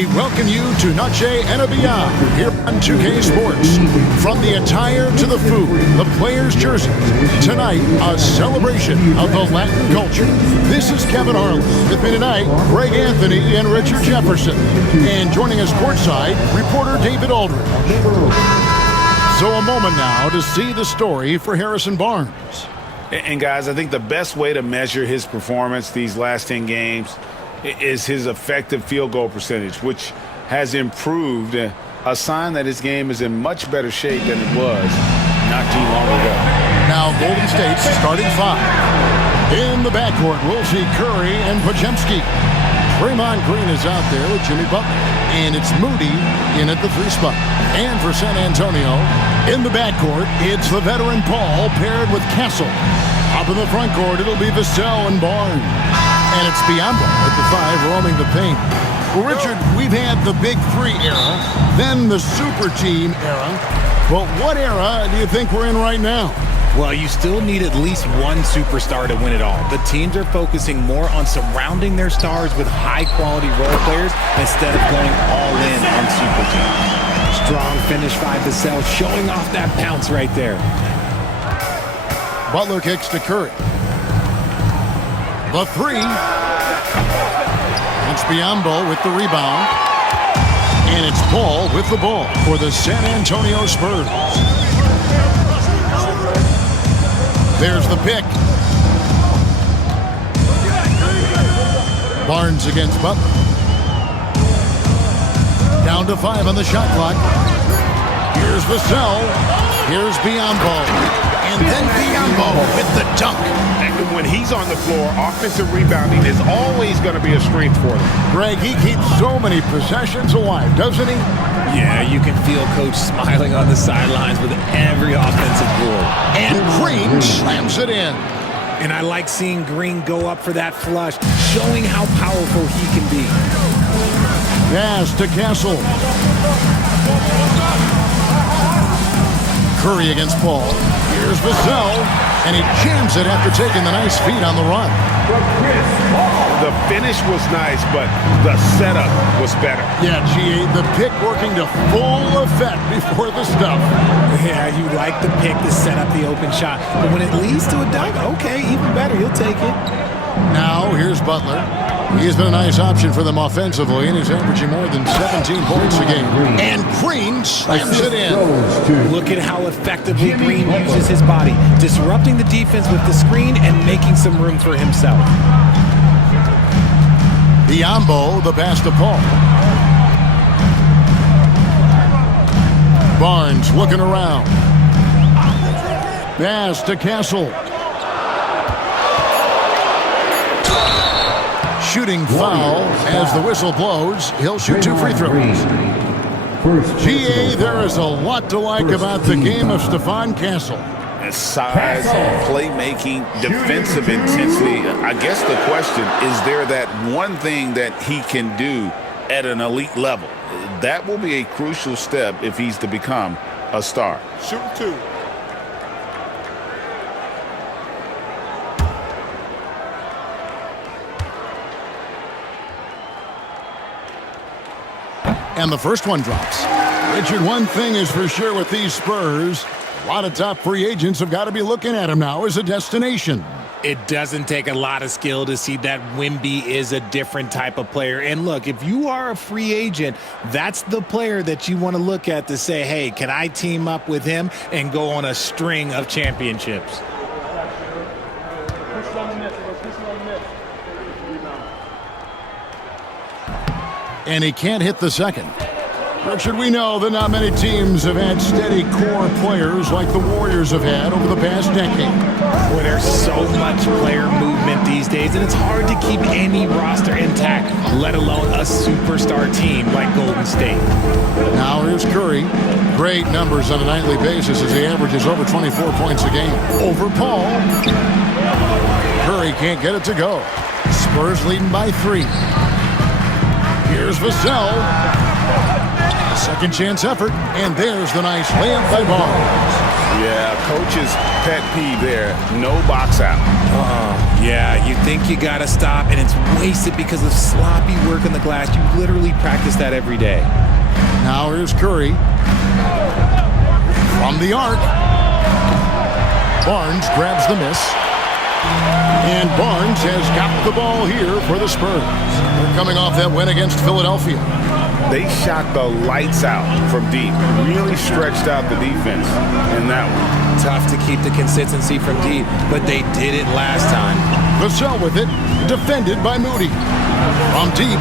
We welcome you to Noche and Beyond here on 2K Sports. From the attire to the food, the players' jerseys. Tonight, a celebration of the Latin culture. This is Kevin Harlan. With me tonight, Greg Anthony and Richard Jefferson. And joining us courtside, reporter David Aldridge. So a moment now to see the story for Harrison Barnes. And guys, I think the best way to measure his performance these last 10 games is his effective field goal percentage, which has improved, a sign that his game is in much better shape than it was not too long ago. Now Golden State's starting five. In the backcourt, we'll see Curry and Podziemski. Draymond Green is out there with Jimmy Butler. And it's Moody in at the 3 spot. And for San Antonio, in the backcourt, it's the veteran Paul paired with Castle. Up in the front court, it'll be Vassell and Barnes. And it's Biyombo at the 5 roaming the paint. Well, Richard, we've had the Big Three era, then the Super Team era. But what era do you think we're in right now? Well, you still need at least one superstar to win it all. The teams are focusing more on surrounding their stars with high-quality role players instead of going all in on super teams. Strong finish by Vassell, showing off that pounce right there. Butler kicks to Curry. The 3. It's Biyombo with the rebound. And it's Paul with the ball for the San Antonio Spurs. There's the pick. Barnes against Butler. Down to 5 on the shot clock. Here's Vassell. Here's Biyombo. And then Biyombo with the dunk. And when he's on the floor, offensive rebounding is always going to be a strength for them. Greg, he keeps so many possessions alive, doesn't he? Yeah, you can feel Coach smiling on the sidelines with every offensive goal. And Green slams it in. And I like seeing Green go up for that flush, showing how powerful he can be. Pass to Castle. Curry against Paul. Here's Vassell, and he jams it after taking the nice feed on the run. The finish was nice, but the setup was better. Yeah, GA, the pick working to full effect before the stuff. Yeah, you like the pick to set up the open shot, but when it leads to a dunk, okay, even better, you'll take it. Now, here's Butler. He's been a nice option for them offensively, and he's averaging more than 17 points a game. And Green slams it in. Look at how effectively Green uses his body, disrupting the defense with the screen and making some room for himself. Biyombo, the pass to Paul. Barnes looking around. Pass to Castle. Shooting foul as the whistle blows. He'll shoot 2 free throws. GA, there is a lot to like about the game of Stephon Castle. Size, playmaking, defensive intensity. I guess the question, is there that one thing that he can do at an elite level? That will be a crucial step if he's to become a star. Shoot 2. And the first one drops. Richard, one thing is for sure with these Spurs, a lot of top free agents have got to be looking at him now as a destination. It doesn't take a lot of skill to see that Wemby is a different type of player. And look, if you are a free agent, that's the player that you want to look at to say, hey, can I team up with him and go on a string of championships? And he can't hit the second. Richard, we know that not many teams have had steady core players like the Warriors have had over the past decade. Where there's so much player movement these days, and it's hard to keep any roster intact, let alone a superstar team like Golden State. Now here's Curry. Great numbers on a nightly basis as he averages over 24 points a game. Over Paul. Curry can't get it to go. Spurs leading by 3. Here's Vassell. Second chance effort, and there's the nice layup by Barnes. Yeah, coach's pet peeve there. No box out. Yeah, you think you got to stop, and it's wasted because of sloppy work on the glass. You literally practice that every day. Now here's Curry. From the arc. Barnes grabs the miss. And Barnes has got the ball here for the Spurs. They're coming off that win against Philadelphia. They shot the lights out from deep. Really stretched out the defense in that one. Tough to keep the consistency from deep, but they did it last time. Vassell with it, defended by Moody. From deep.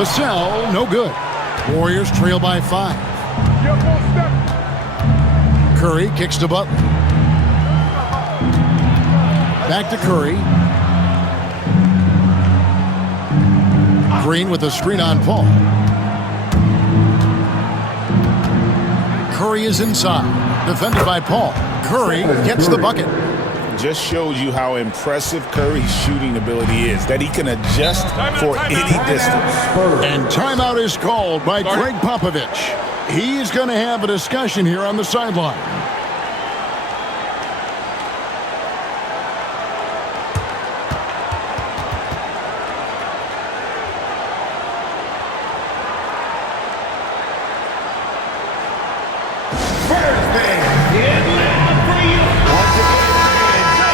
Vassell, no good. Warriors trail by 5. Curry kicks to Butler. Back to Curry. Green with a screen on Paul. Curry is inside. Defended by Paul. Curry gets the bucket. Just shows you how impressive Curry's shooting ability is, that he can adjust for any distance. And timeout is called by Greg Popovich. He's going to have a discussion here on the sideline.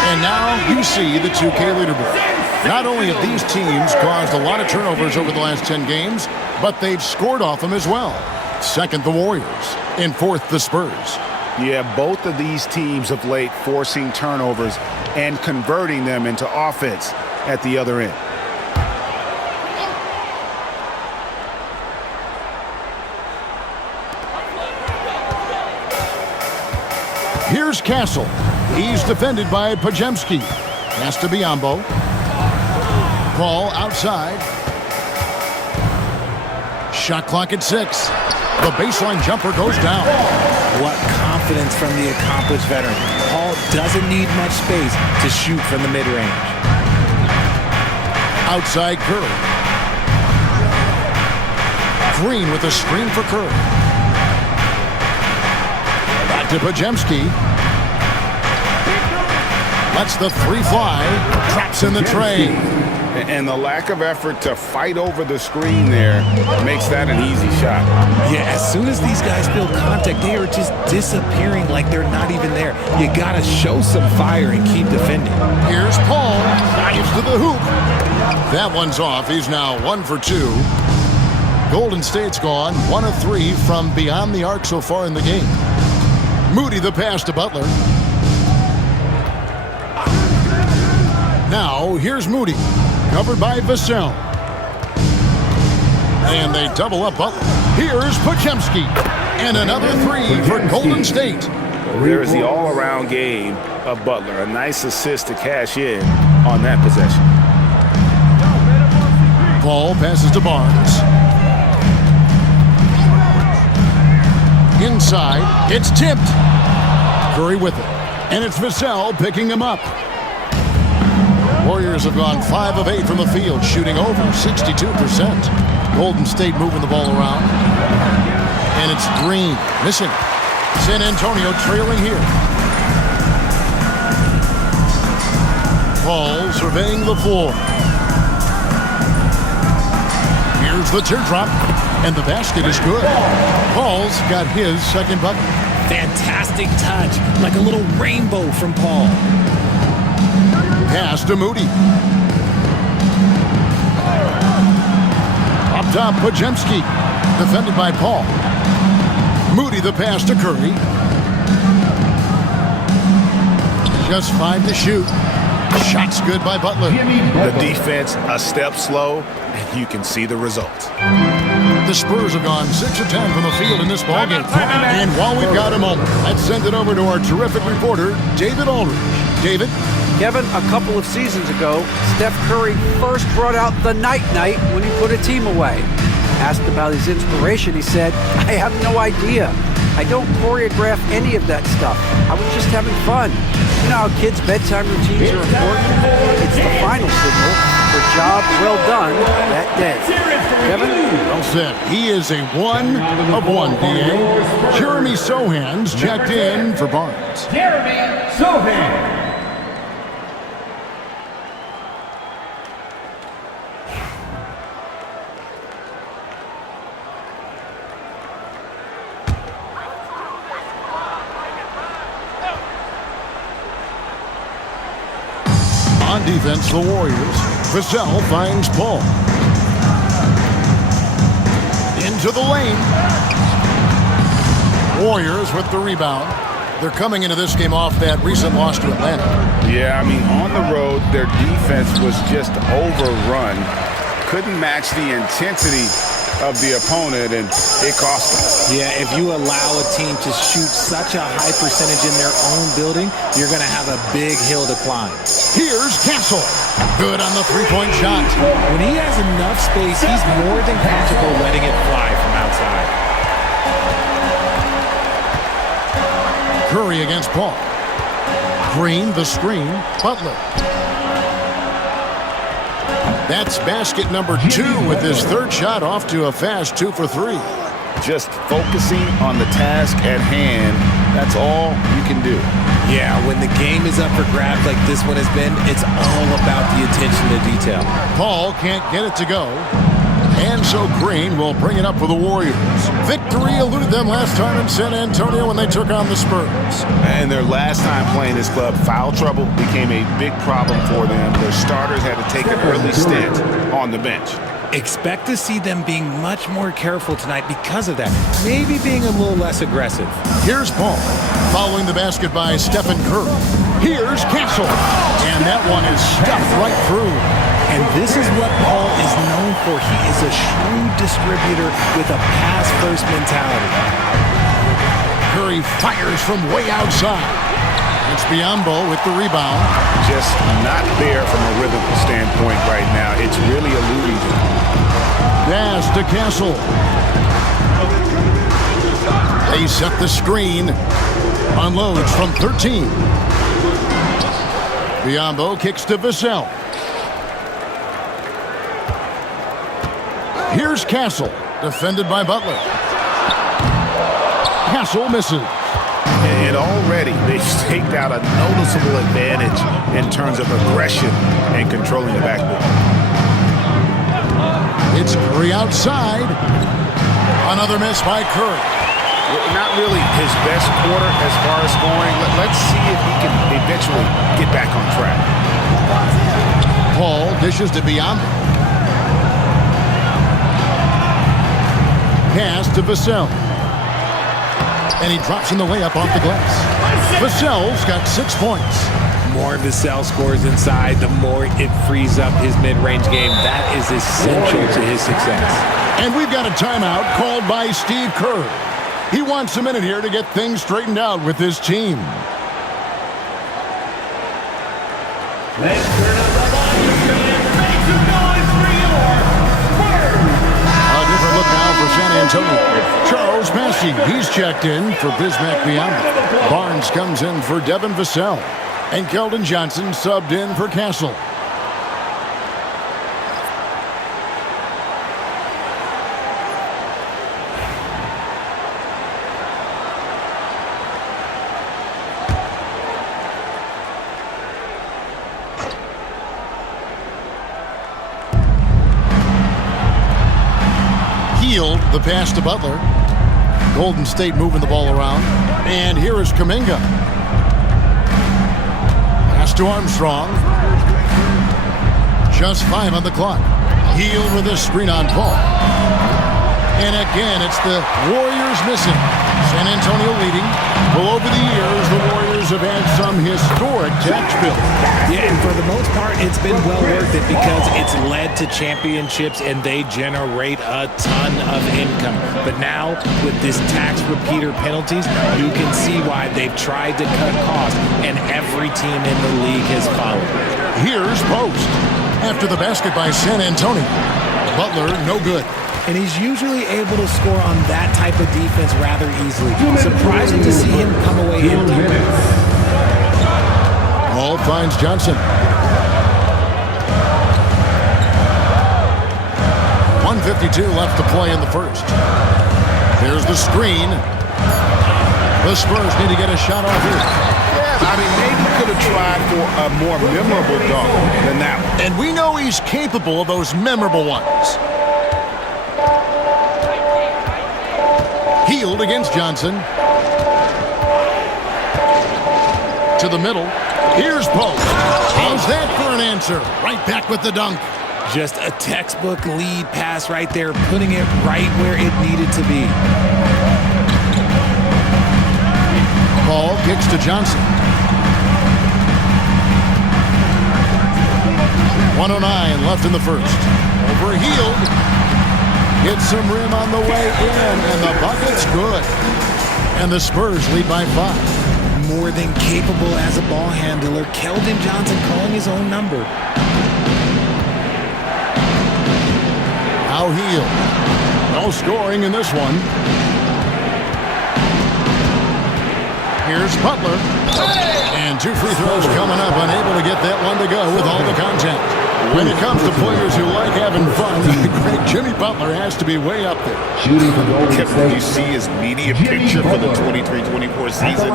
And now you see the 2K leaderboard. Not only have these teams caused a lot of turnovers over the last 10 games, but they've scored off them as well. Second, the Warriors. And fourth, the Spurs. Yeah, both of these teams of late forcing turnovers and converting them into offense at the other end. Here's Castle. He's defended by Podziemski. Pass to Biyombo. Ball outside. Shot clock at 6. The baseline jumper goes down. What confidence from the accomplished veteran. Paul doesn't need much space to shoot from the mid-range. Outside Curry. Green with a screen for Curry. Back to Podziemski. Lets the 3 fly. Traps in the tray. And the lack of effort to fight over the screen there makes that an easy shot. Yeah, as soon as these guys feel contact, they are just disappearing like they're not even there. You got to show some fire and keep defending. Here's Paul. Dives to the hoop. That one's off. He's now 1 for 2. Golden State's gone 1 of 3 from beyond the arc so far in the game. Moody the pass to Butler. Now, here's Moody. Covered by Vassell. And they double up Butler. Here's Podziemski. And another 3 for Golden State. There's the all-around game of Butler. A nice assist to cash in on that possession. Paul passes to Barnes. Inside, it's tipped. Curry with it. And it's Vassell picking him up. Warriors have gone 5 of 8 from the field, shooting over 62%. Golden State moving the ball around. And it's Green missing. San Antonio trailing here. Paul surveying the floor. Here's the teardrop, and the basket is good. Paul's got his second bucket. Fantastic touch, like a little rainbow from Paul. Pass to Moody. Up top, Podziemski. Defended by Paul. Moody the pass to Curry. Just 5 to shoot. Shot's good by Butler. The defense a step slow, and you can see the result. The Spurs have gone 6 of 10 from the field in this ballgame. And while we've got a moment, let's send it over to our terrific reporter, David Aldridge. David? Kevin, a couple of seasons ago, Steph Curry first brought out the night-night when he put a team away. Asked about his inspiration, he said, "I have no idea. I don't choreograph any of that stuff. I was just having fun. You know how kids' bedtime routines are important? It's the final signal. for a job well done that day. Kevin? Well said. He is a 1 of 1 PA. Jeremy Sohan's checked in for Barnes. Jeremy Sohan. On defense, the Warriors. Vassell finds Paul. Into the lane. Warriors with the rebound. They're coming into this game off that recent loss to Atlanta. Yeah, I mean, on the road, their defense was just overrun. Couldn't match the intensity of the opponent, and it cost them. Yeah, if you allow a team to shoot such a high percentage in their own building, you're going to have a big hill to climb. Here's Castle. Good on the three-point shot. When he has enough space, he's more than comfortable letting it fly from outside. Curry against Paul. Green, the screen. Butler. That's basket number 2 with his third shot off to a fast 2 for 3. Just focusing on the task at hand, that's all you can do. Yeah, when the game is up for grabs like this one has been, it's all about the attention to detail. Paul can't get it to go. And so Green will bring it up for the Warriors. Victory eluded them last time in San Antonio when they took on the Spurs. And their last time playing this club, foul trouble became a big problem for them. Their starters had to take an early stint on the bench. Expect to see them being much more careful tonight because of that. Maybe being a little less aggressive. Here's Paul, following the basket by Stephen Curry. Here's Castle, and that one is stuffed right through. And this is what Paul is known for. He is a shrewd distributor with a pass-first mentality. Curry fires from way outside. It's Biyombo with the rebound. Just not there from a rhythm standpoint right now. It's really eluding him. Pass to Castle. They set the screen. Unloads from 13. Biyombo kicks to Vassell. Here's Castle, defended by Butler. Castle misses. And already they've staked out a noticeable advantage in terms of aggression and controlling the backboard. It's Curry outside. Another miss by Curry. Not really his best quarter as far as scoring. Let's see if he can eventually get back on track. Paul dishes to Biyombo. Pass to Vassell. And he drops in the layup off the glass. Vassell's got 6 points. More Vassell scores inside, the more it frees up his mid-range game. That is essential to his success. And we've got a timeout called by Steve Kerr. He wants a minute here to get things straightened out with his team. Let's turn up the volume and make some noise for your Spurs. A different look now for San Antonio. Charles Massey, he's checked in for Bismack Biyombo. Barnes comes in for Devin Vassell. And Keldon Johnson subbed in for Castle. Healed the pass to Butler. Golden State moving the ball around. And here is Kuminga. Pass to Armstrong. Just 5 on the clock. Healed with a screen on Paul. And again, it's the Warriors missing. San Antonio leading. Well, over the years, the Warriors have had some historic tax bills. Yeah, and for the most part, it's been well worth it because it's led to championships and they generate a ton of income. But now, with this tax repeater penalties, you can see why they've tried to cut costs, and every team in the league has followed. Here's Post. After the basket by San Antonio. Butler, no good. And he's usually able to score on that type of defense rather easily. Surprising to see him come away empty. Ball finds Johnson. 1:52 left to play in the first. Here's the screen. The Spurs need to get a shot off here. Yeah, I mean, maybe could have tried for a more memorable dunk than that one. And we know he's capable of those memorable ones. Healed against Johnson. To the middle. Here's Pope. How's that for an answer? Right back with the dunk. Just a textbook lead pass right there, putting it right where it needed to be. Ball kicks to Johnson. 1:09 left in the first. Overhealed. Gets some rim on the way in, and the bucket's good. And the Spurs lead by 5. More than capable as a ball handler. Keldon Johnson calling his own number. Now Healed. No scoring in this one. Here's Butler. And 2 free throws coming up. Unable to get that one to go with all the contact. When it comes to players who like having fun, great Jimmy Butler has to be way up there. Did you see his media picture for the 23-24 season?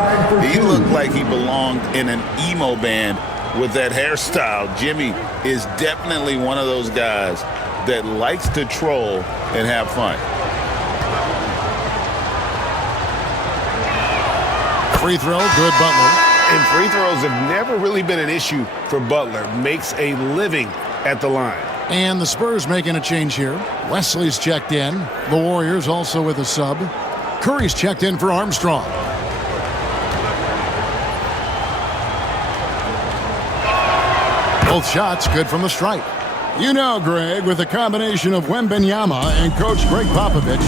He looked like he belonged in an emo band with that hairstyle. Jimmy is definitely one of those guys that likes to troll and have fun. Free throw, good Butler. And free throws have never really been an issue for Butler. Makes a living at the line. And the Spurs making a change here. Wesley's checked in. The Warriors also with a sub. Curry's checked in for Armstrong. Both shots good from the stripe. You know, Greg, with a combination of Wembanyama and Coach Greg Popovich,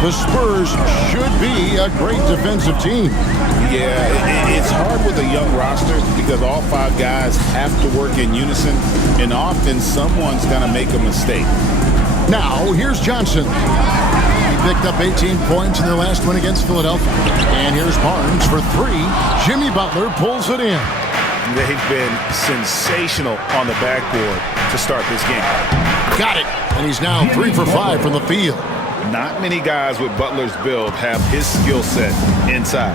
the Spurs should be a great defensive team. Yeah, it's hard with a young roster because all 5 guys have to work in unison, and often someone's going to make a mistake. Now, here's Johnson. He picked up 18 points in their last win against Philadelphia. And here's Barnes for 3. Jimmy Butler pulls it in. They've been sensational on the backboard to start this game. Got it. And he's now 3 for 5 from the field. Not many guys with Butler's build have his skill set inside.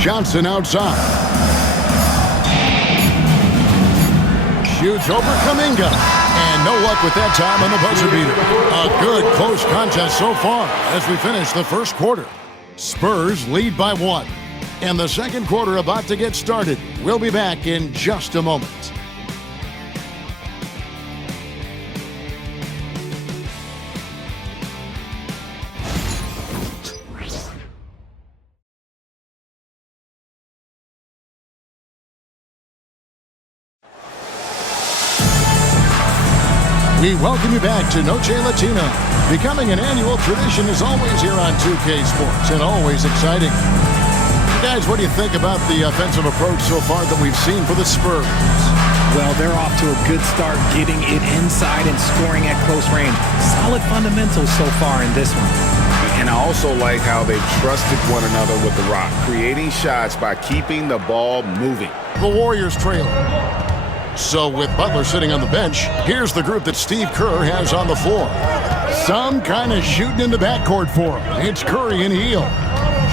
Johnson outside. Shoots over Kuminga. And no luck with that time on the buzzer beater. A good close contest so far as we finish the first quarter. Spurs lead by 1. And the second quarter about to get started. We'll be back in just a moment. We welcome you back to Noche Latina. Becoming an annual tradition is always here on 2K Sports and always exciting. Guys, what do you think about the offensive approach so far that we've seen for the Spurs? Well, they're off to a good start getting it inside and scoring at close range. Solid fundamentals so far in this one. And I also like how they've trusted one another with the rock, creating shots by keeping the ball moving. The Warriors trail. So with Butler sitting on the bench, here's the group that Steve Kerr has on the floor. Some kind of shooting in the backcourt for him. It's Curry and Hield.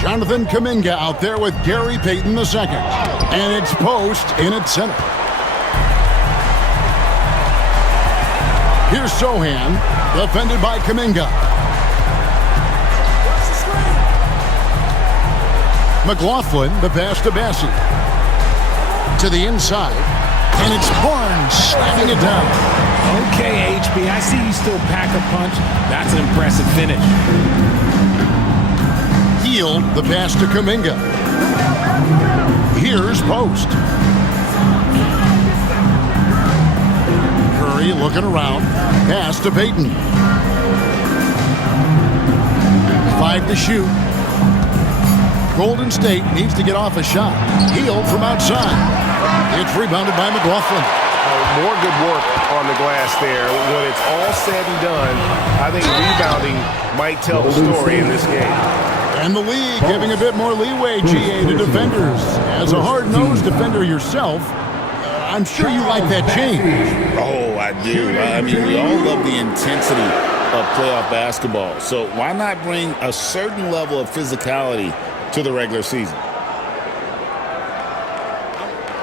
Jonathan Kuminga out there with Gary Payton II. And it's Post in at center. Here's Sohan, defended by Kuminga. McLaughlin, the pass to Bassey. To the inside. And it's Barnes slamming it down. Okay, HB, I see you still pack a punch. That's an impressive finish. Hield, the pass to Kuminga. Here's Post. Curry looking around. Pass to Payton. 5 to shoot. Golden State needs to get off a shot. Hield from outside. It's rebounded by McLaughlin. More good work on the glass there. When it's all said and done, I think rebounding might tell the story in this game. And the league giving a bit more leeway, GA, to defenders. As a hard-nosed defender yourself, I'm sure you like that change. Oh, I do. I mean, we all love the intensity of playoff basketball. So why not bring a certain level of physicality to the regular season?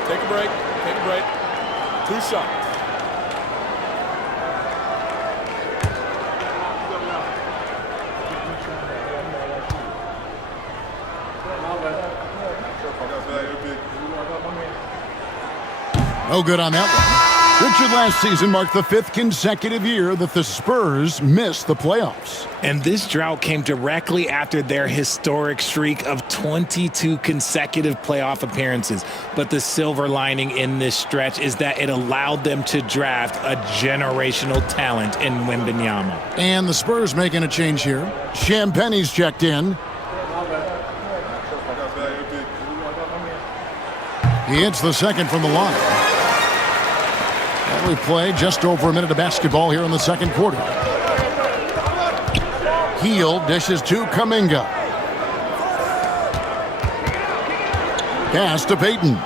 Take a break. Take a break. 2 shots. No good on that one. Richard, last season marked the 5th consecutive year that the Spurs missed the playoffs. And this drought came directly after their historic streak of 22 consecutive playoff appearances. But the silver lining in this stretch is that it allowed them to draft a generational talent in Wembanyama. And the Spurs making a change here. Champagne's checked in. He hits the second from the line. We play just over a minute of basketball here in the second quarter. Heel dishes to Kuminga. Pass to Payton.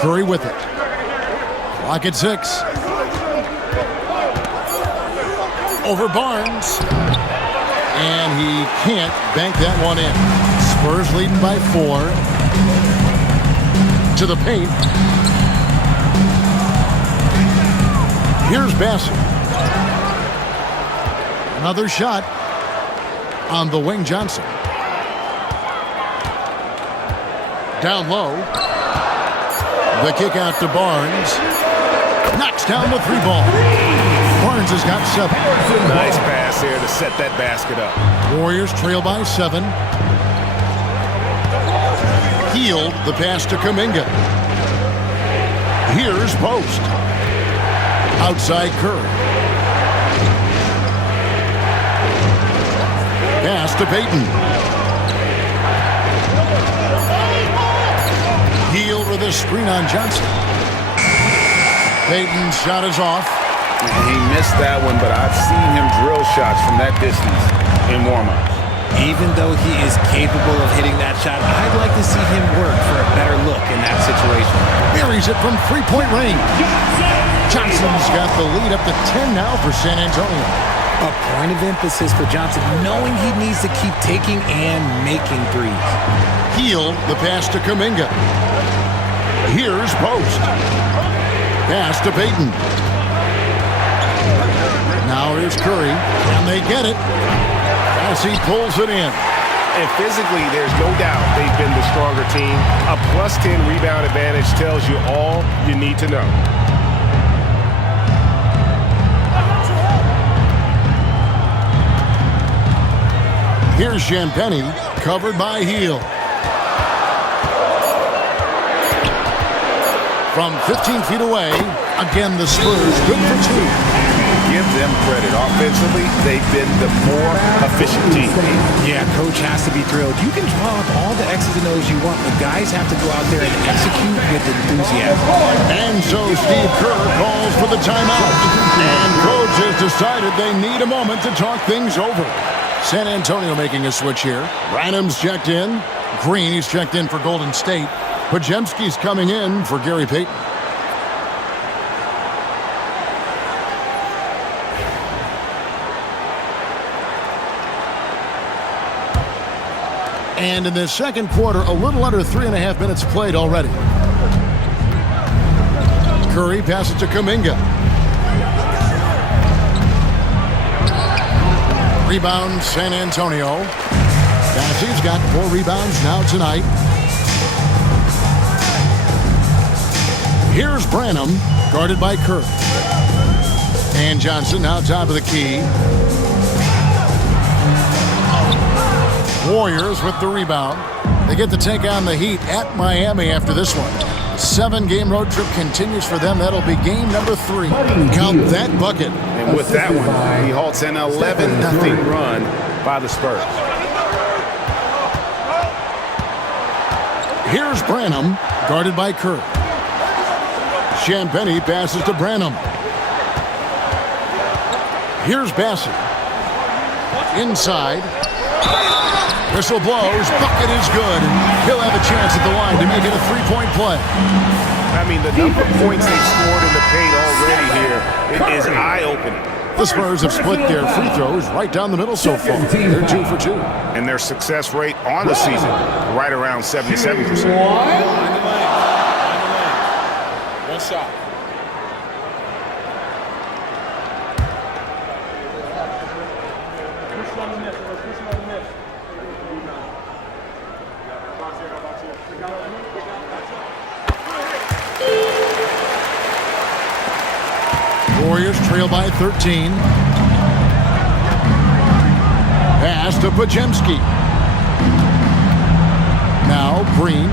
Curry with it. Clock at 6. Over Barnes. And he can't bank that one in. Spurs leading by 4. To the paint. Here's Bassett. Another shot on the wing. Johnson. Down low. The kick out to Barnes. Knocks down the 3 ball. Barnes has got 7. Nice pass here to set that basket up. Warriors trail by 7. Healed the pass to Kuminga. Here's Post. Outside Curry. Pass to Payton. Healed with a screen on Johnson. Payton's shot is off. He missed that one, but I've seen him drill shots from that distance in warm-ups. Even though he is capable of hitting that shot, I'd like to see him work for a better look in that situation. Buries it from 3-point range. Johnson's got the lead up to 10 now for San Antonio. A point of emphasis for Johnson, knowing he needs to keep taking and making threes. Heel the pass to Kuminga. Here's Post. Pass to Payton. Now here's Curry. Can they get it? As he pulls it in. And physically, there's no doubt they've been the stronger team. A +10 rebound advantage tells you all you need to know. Here's Champagnie, covered by Heel. From 15 feet away, again the Spurs good for 2. Give them credit. Offensively, they've been the more efficient team. Yeah, coach has to be thrilled. You can draw up all the X's and O's you want, but guys have to go out there and execute with enthusiasm. And so Steve Kerr calls for the timeout. And coach has decided they need a moment to talk things over. San Antonio making a switch here. Branham's checked in. Green, he's checked in for Golden State. Podziemski's coming in for Gary Payton. And in the second quarter, a little under 3.5 minutes played already. Curry passes to Kuminga. Rebound, San Antonio. Bassey's got 4 rebounds now tonight. Here's Branham, guarded by Kerr. And Johnson now top of the key. Warriors with the rebound. They get to take on the Heat at Miami after this one. The 7-game road trip continues for them. That'll be game number 3. Count that bucket. And with that one, he halts an 11-0 run by the Spurs. Here's Branham, guarded by Kerr. Champagnie passes to Branham. Here's Bassett. Inside. Whistle blows. Bucket is good. And he'll have a chance at the line to make it a three-point play. I mean, the number of points they've scored in the paint already here is eye-opening. The Spurs have split their free throws right down the middle so far. They're 2 for 2. And their success rate on the season, right around 77%. One shot. Warriors trail by 13. Pass to Podziemski. Now Green.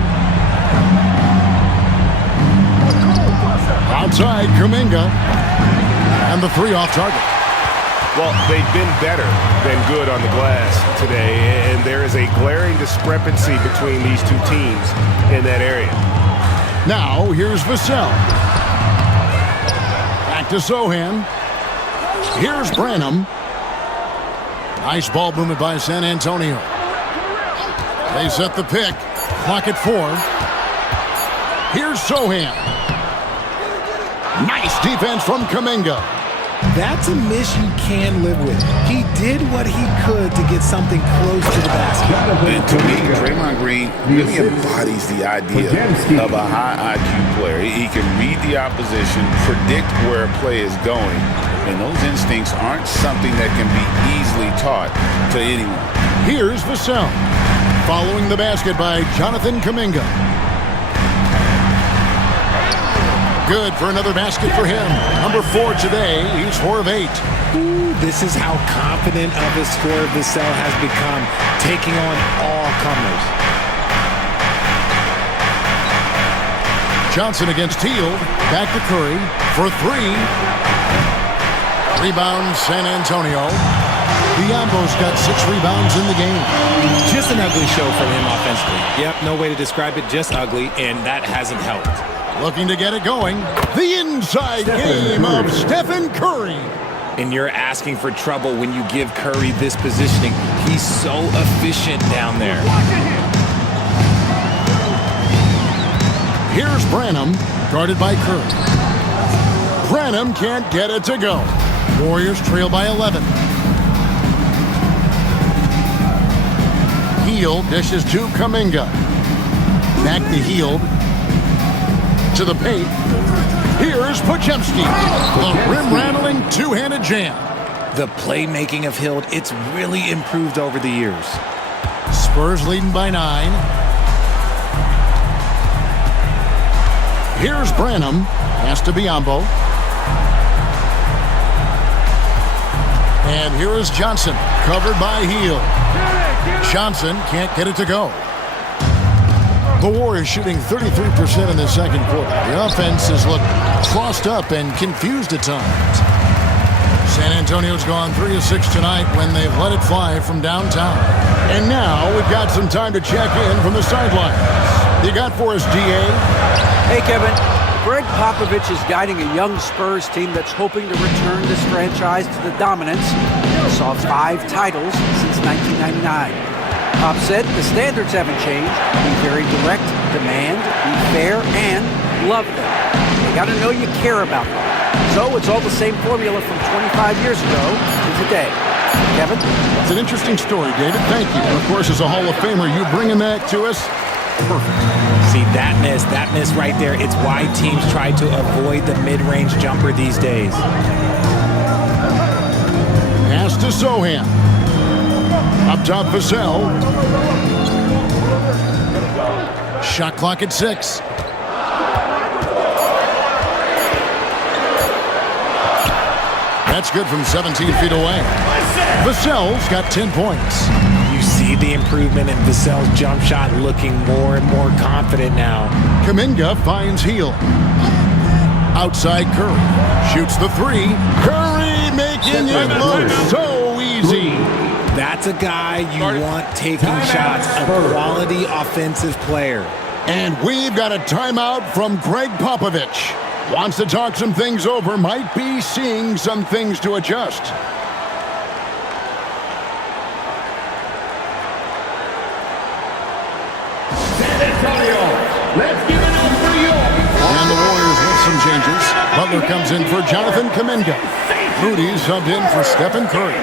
Outside Kuminga. And the three off target. Well, they've been better than good on the glass today, and there is a glaring discrepancy between these two teams in that area. Now here's Vassell. Back to Sohan. Here's Branham. Nice ball movement by San Antonio. They set the pick. Clock at 4. Here's Sohan. Nice defense from Kuminga. That's a miss you can live with. He did what he could to get something close to the basket. And to me, Draymond Green really embodies the idea of a high IQ player. He can read the opposition, predict where a play is going, and those instincts aren't something that can be easily taught to anyone. Here's Vassell. Following the basket by Jonathan Kuminga. Good for another basket for him. Number 4 today. He's 4 of 8. Ooh, this is how confident of a scorer Vassell has become, taking on all comers. Johnson against Hield. Back to Curry for 3. Rebound San Antonio. Biombo's got 6 rebounds in the game. Just an ugly show from him offensively. Yep, no way to describe it, just ugly, and that hasn't helped. Looking to get it going. The inside game of Stephen Curry. And you're asking for trouble when you give Curry this positioning. He's so efficient down there. Here's Branham, guarded by Curry. Branham can't get it to go. Warriors trail by 11. Hield dishes to Kuminga. Back to Hield. To the paint. Here's Podziemski. The rim-rattling two-handed jam. The playmaking of Hield, it's really improved over the years. Spurs leading by 9. Here's Branham. Pass to Biombo. And here is Johnson, covered by Hield. Johnson can't get it to go. The Warriors shooting 33% in the second quarter. The offense has looked crossed up and confused at times. San Antonio's gone 3 of 6 tonight when they've let it fly from downtown. And now we've got some time to check in from the sidelines. You got for us, D.A.? Hey, Kevin. Greg Popovich is guiding a young Spurs team that's hoping to return this franchise to the dominance it saw 5 titles since 1999. Pop said the standards haven't changed. Be very direct, demand, be fair, and love them. They got to know you care about them. So it's all the same formula from 25 years ago to today. Kevin? It's an interesting story, David. Thank you. And of course, as a Hall of Famer, you bringing that to us? Perfect. See, that miss right there, it's why teams try to avoid the mid-range jumper these days. Pass to Sohan. Up top, Vassell. Shot clock at 6. That's good from 17 feet away. Vassell's got 10 points. You see the improvement in Vassell's jump shot, looking more and more confident now. Kuminga finds Hield. Outside Curry. Shoots the 3. Curry making it look so easy. That's a guy you want taking shots, a quality offensive player. And we've got a timeout from Greg Popovich. Wants to talk some things over, might be seeing some things to adjust. Butler comes in for Jonathan Kuminga. Moody subbed in for Stephen Curry.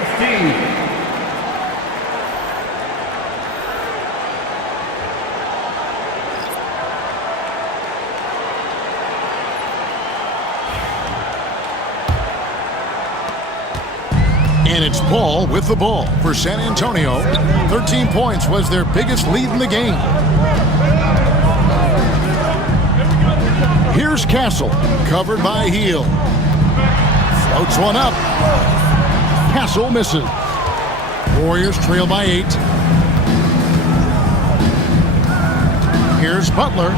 And it's Paul with the ball for San Antonio. 13 points was their biggest lead in the game. Here's Castle, covered by Heel. Floats one up. Castle misses. Warriors trail by 8. Here's Butler.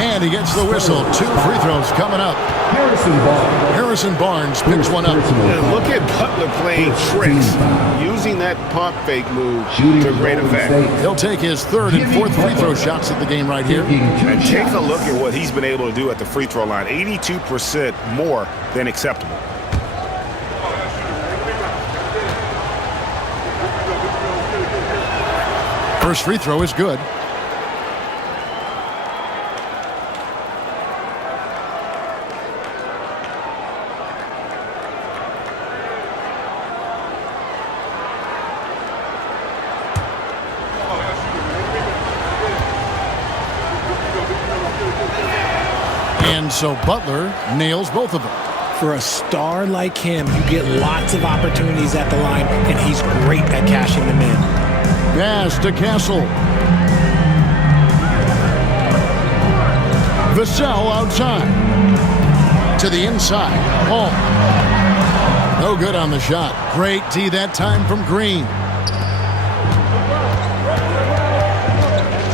And he gets the whistle. 2 free throws coming up. Harrison Barnes picks one up. And look at Butler playing tricks, using that pump fake move to great effect. He'll take his 3rd and 4th free throw shots of the game right here. And take a look at what he's been able to do at the free throw line. 82% more than acceptable. First free throw is good. And so Butler nails both of them. For a star like him, you get lots of opportunities at the line, and he's great at cashing them in. Pass to Castle. Vassell outside. To the inside. Hall. No good on the shot. Great D that time from Green.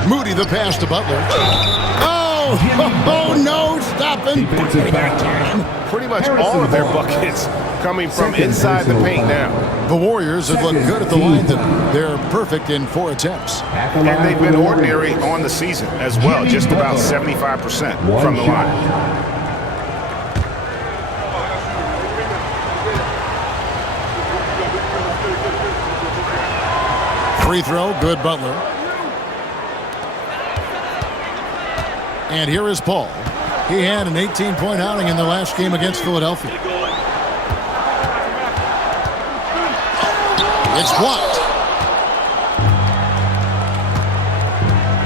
Moody the pass to Butler. Oh, no, stopping. Pretty much all of their buckets coming from inside the paint now. The Warriors have looked good at the line. They're perfect in 4 attempts. And they've been ordinary on the season as well, just about 75% from the line. Free throw, good Butler. And here is Paul. He had an 18-point outing in the last game against Philadelphia. It's blocked.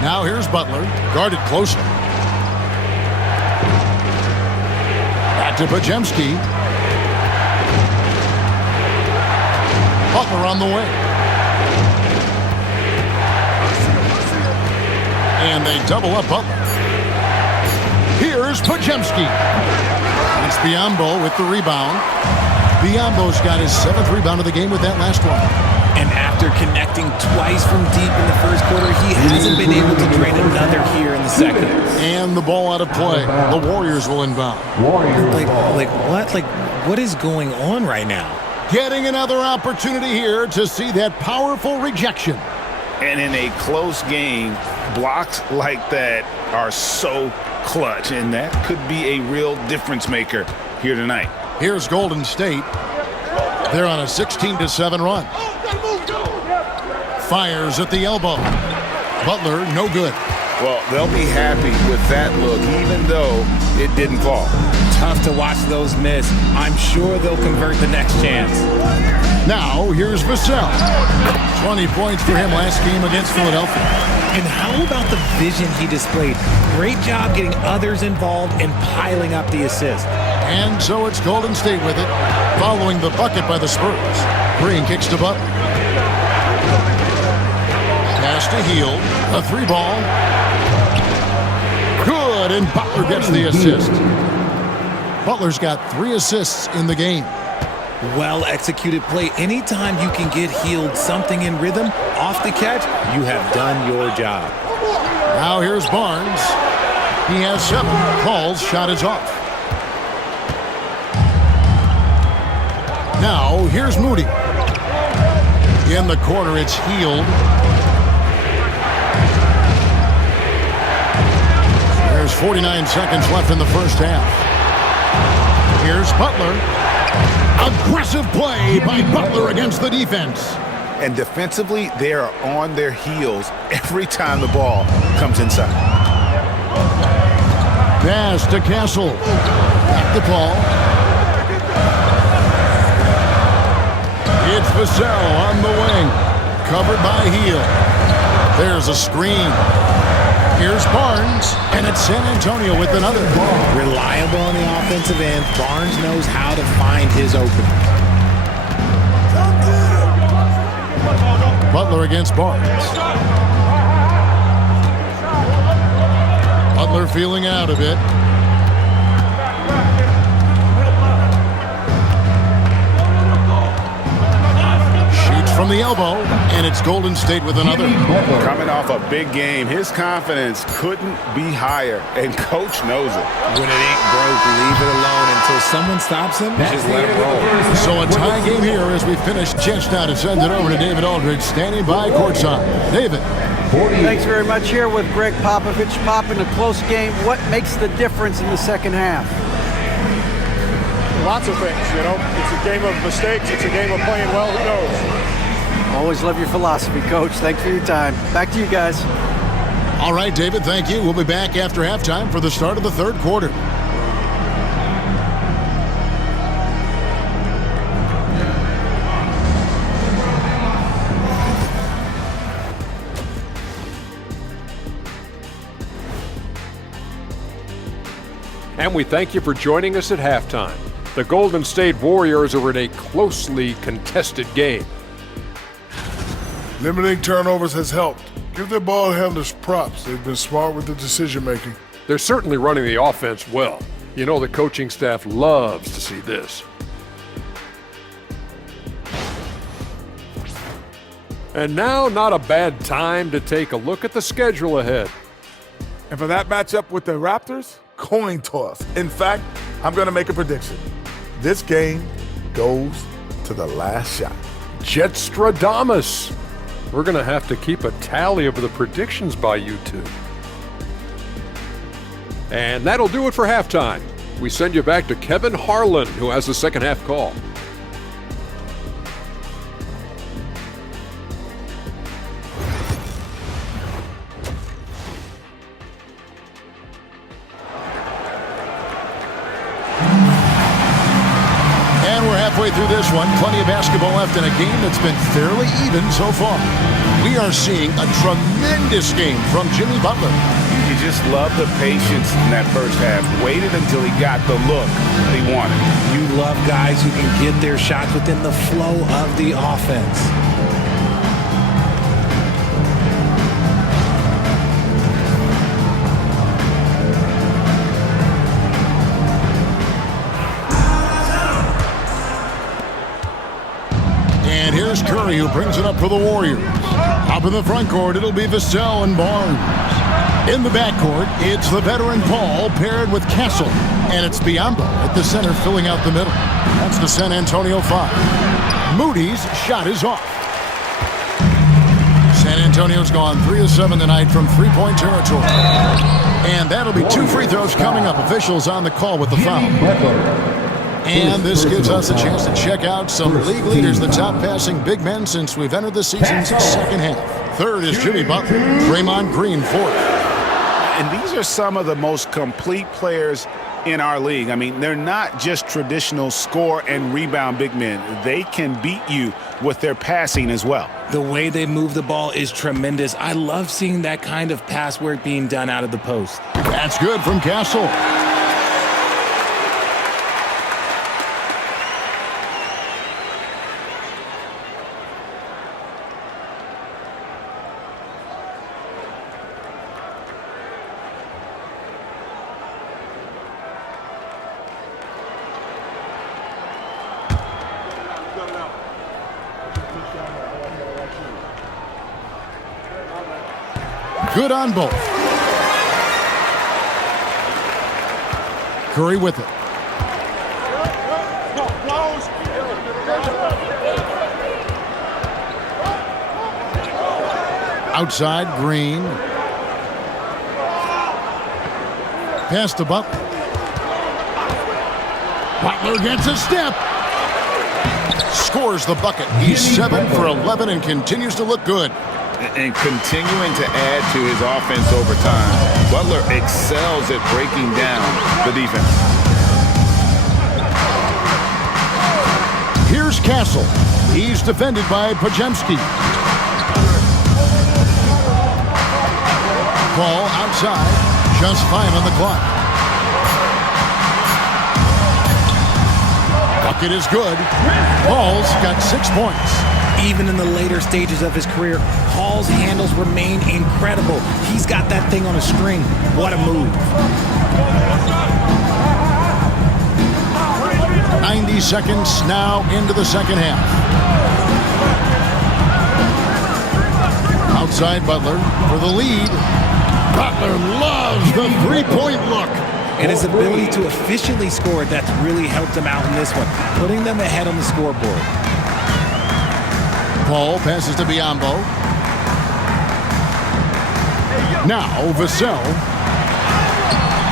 Now here's Butler, guarded closely. Back to Podziemski. Butler on the way. And they double up Butler. Here's Podziemski. It's Biyombo with the rebound. Biyombo's got his 7th rebound of the game with that last one. And after connecting twice from deep in the first quarter, he hasn't been able to drain another here in the second. And the ball out of play. The Warriors will inbound. What is going on right now? Getting another opportunity here to see that powerful rejection. And in a close game, blocks like that are so clutch, and that could be a real difference maker here tonight. Here's Golden State. They're on a 16-7 run. Fires at the elbow. Butler, no good. Well, they'll be happy with that look, even though it didn't fall. Tough to watch those miss. I'm sure they'll convert the next chance. Now, here's Vassell. 20 points for him last game against Philadelphia. And how about the vision he displayed? Great job getting others involved and piling up the assist. And so it's Golden State with it, following the bucket by the Spurs. Green kicks to Butler. Pass to Heel. A 3-ball. Good, and Butler gets the assist. Butler's got 3 assists in the game. Well-executed play. Anytime you can get Healed something in rhythm off the catch, you have done your job. Now here's Barnes. He has 7. Paul's shot is off. Now here's Moody. In the corner, it's Healed. There's 49 seconds left in the first half. Here's Butler. Aggressive play by Butler against the defense. And defensively, they are on their heels every time the ball comes inside. pass to Castle. Back the call. It's Vassell on the wing. Covered by Heel. There's a screen. Here's Barnes, and it's San Antonio with another ball. Reliable on the offensive end. Barnes knows how to find his openings. Butler against Barnes. Butler feeling out a bit. Shoots from the elbow, and it's Golden State with another. Coming off a big game, his confidence couldn't be higher, and Coach knows it. When it ain't broke, leave it alone until someone stops him. Just let him roll. So a tie game here as we finish. Chance now to send it over to David Aldridge, standing by courtside. David. Thanks very much. Here with Greg Popovich. Pop, in a close game, what makes the difference in the second half? Lots of things, you know. It's a game of mistakes. It's a game of playing well. Who knows? Always love your philosophy, Coach. Thanks for your time. Back to you guys. All right, David, thank you. We'll be back after halftime for the start of the third quarter. And we thank you for joining us at halftime. The Golden State Warriors are in a closely contested game. Limiting turnovers has helped. Give their ball handlers props. They've been smart with the decision-making. They're certainly running the offense well. You know the coaching staff loves to see this. And now, not a bad time to take a look at the schedule ahead. And for that matchup with the Raptors, coin toss. In fact, I'm going to make a prediction. This game goes to the last shot. Jetstradamus. We're going to have to keep a tally of the predictions by you two. And that'll do it for halftime. We send you back to Kevin Harlan, who has the second half call. Halfway through this one, plenty of basketball left in a game that's been fairly even so far. We are seeing a tremendous game from Jimmy Butler. You just love the patience in that first half. Waited until he got the look he wanted. You love guys who can get their shots within the flow of the offense. And here's Curry, who brings it up for the Warriors. Up in the front court, it'll be Vassell and Barnes. In the backcourt, it's the veteran Paul paired with Castle. And it's Biyombo at the center filling out the middle. That's the San Antonio 5. Moody's shot is off. San Antonio's gone 3 of 7 tonight from three-point territory. And that'll be 2 free throws coming up. Officials on the call with the foul. And this gives us a chance to check out some league leaders, the top passing big men since we've entered the season's second half. Third is Jimmy Butler. Draymond Green, fourth. And these are some of the most complete players in our league. I mean, they're not just traditional score and rebound big men. They can beat you with their passing as well. The way they move the ball is tremendous. I love seeing that kind of pass work being done out of the post. That's good from Castle. Good on both. Curry with it. Outside, Green. Pass to Butler. Butler gets a step. Scores the bucket. He's 7 for 11 and continues to look good. and continuing to add to his offense over time. Butler excels at breaking down the defense. Here's Castle. He's defended by Podziemski. Ball outside. Just 5 on the clock. Bucket is good. Paul's got 6 points. Even in the later stages of his career, Paul's handles remain incredible. He's got that thing on a string. What a move. 90 seconds now into the second half. Outside Butler for the lead. Butler loves the three-point look. And his ability to efficiently score, that's really helped him out in this one, putting them ahead on the scoreboard. Paul passes to Biyombo. Now Vassell.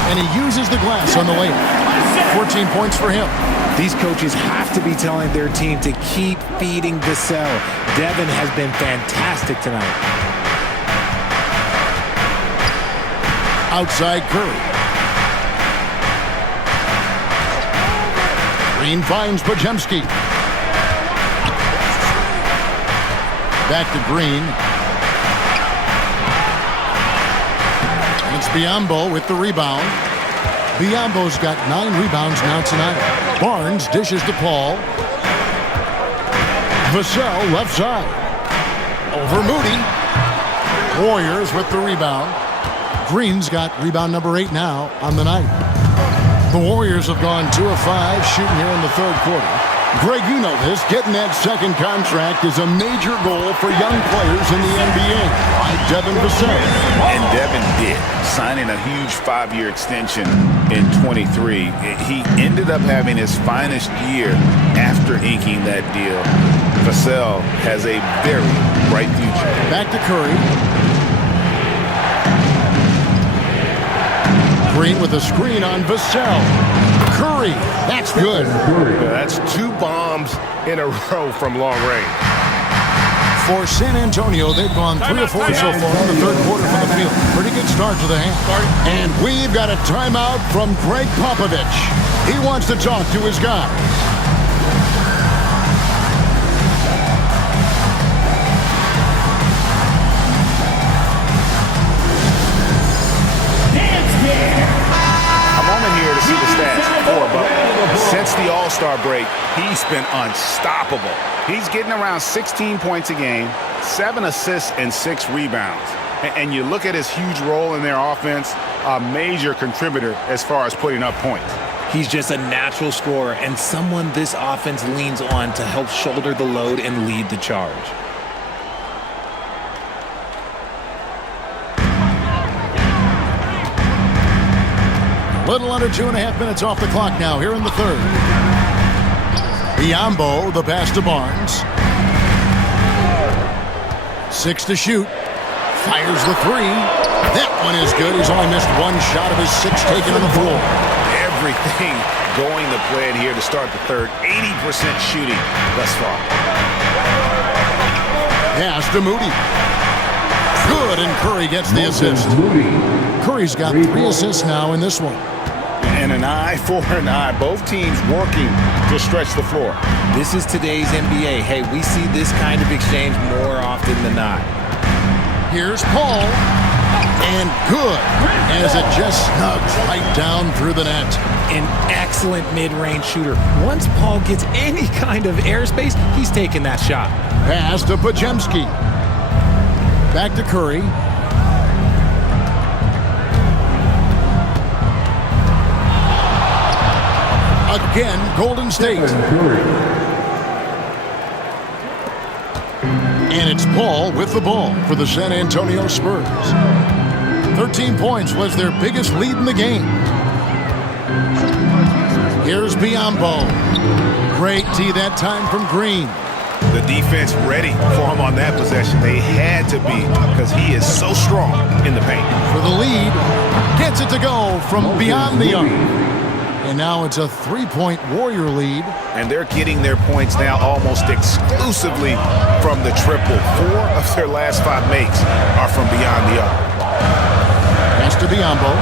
And he uses the glass on the layup. 14 points for him. These coaches have to be telling their team to keep feeding Vassell. Devin has been fantastic tonight. Outside Curry. Green finds Podziemski. Back to Green. And it's Biyombo with the rebound. Biyombo's got 9 rebounds now tonight. Barnes dishes to Paul. Vassell left side. Over Moody. Warriors with the rebound. Green's got rebound number 8 now on the night. The Warriors have gone 2 of 5 shooting here in the third quarter. Greg, you know this. Getting that second contract is a major goal for young players in the NBA. Like Devin Vassell. And Devin did, signing a huge 5-year extension in 23. He ended up having his finest year after inking that deal. Vassell has a very bright future. Back to Curry. Green with a screen on Vassell. Curry, that's good. That's 2 bombs in a row from long range. For San Antonio, they've gone 3 of 4 so far in the third quarter from the field. Pretty good start to the half. And we've got a timeout from Greg Popovich. He wants to talk to his guy. Here to see the stats for Butler. Since the All-Star break, he's been unstoppable. He's getting around 16 points a game, 7 assists, and 6 rebounds. And you look at his huge role in their offense, a major contributor as far as putting up points. He's just a natural scorer and someone this offense leans on to help shoulder the load and lead the charge. Little under 2.5 minutes off the clock now here in the third. Biyombo, the pass to Barnes. 6 to shoot. Fires the 3. That one is good. He's only missed 1 shot of his 6 taken on the floor. Everything going the plan here to start the third. 80% shooting thus far. Pass to Moody. Good, and Curry gets the assist. Curry's got 3 assists now in this one. And an eye for an eye. Both teams working to stretch the floor. This is today's NBA. Hey, we see this kind of exchange more often than not. Here's Paul. And good, as it just snugs right down through the net. An excellent mid-range shooter. Once Paul gets any kind of airspace, he's taking that shot. Pass to Podziemski. Back to Curry. Again, Golden State. And it's Paul with the ball for the San Antonio Spurs. 13 points was their biggest lead in the game. Here's Biyombo. Great D that time from Green. The defense ready for him on that possession. They had to be because he is so strong in the paint. For the lead, gets it to go from beyond the arc. And now it's a 3-point Warrior lead. And they're getting their points now almost exclusively from the triple. 4 of their last 5 makes are from beyond the arc. Pass to Biyombo.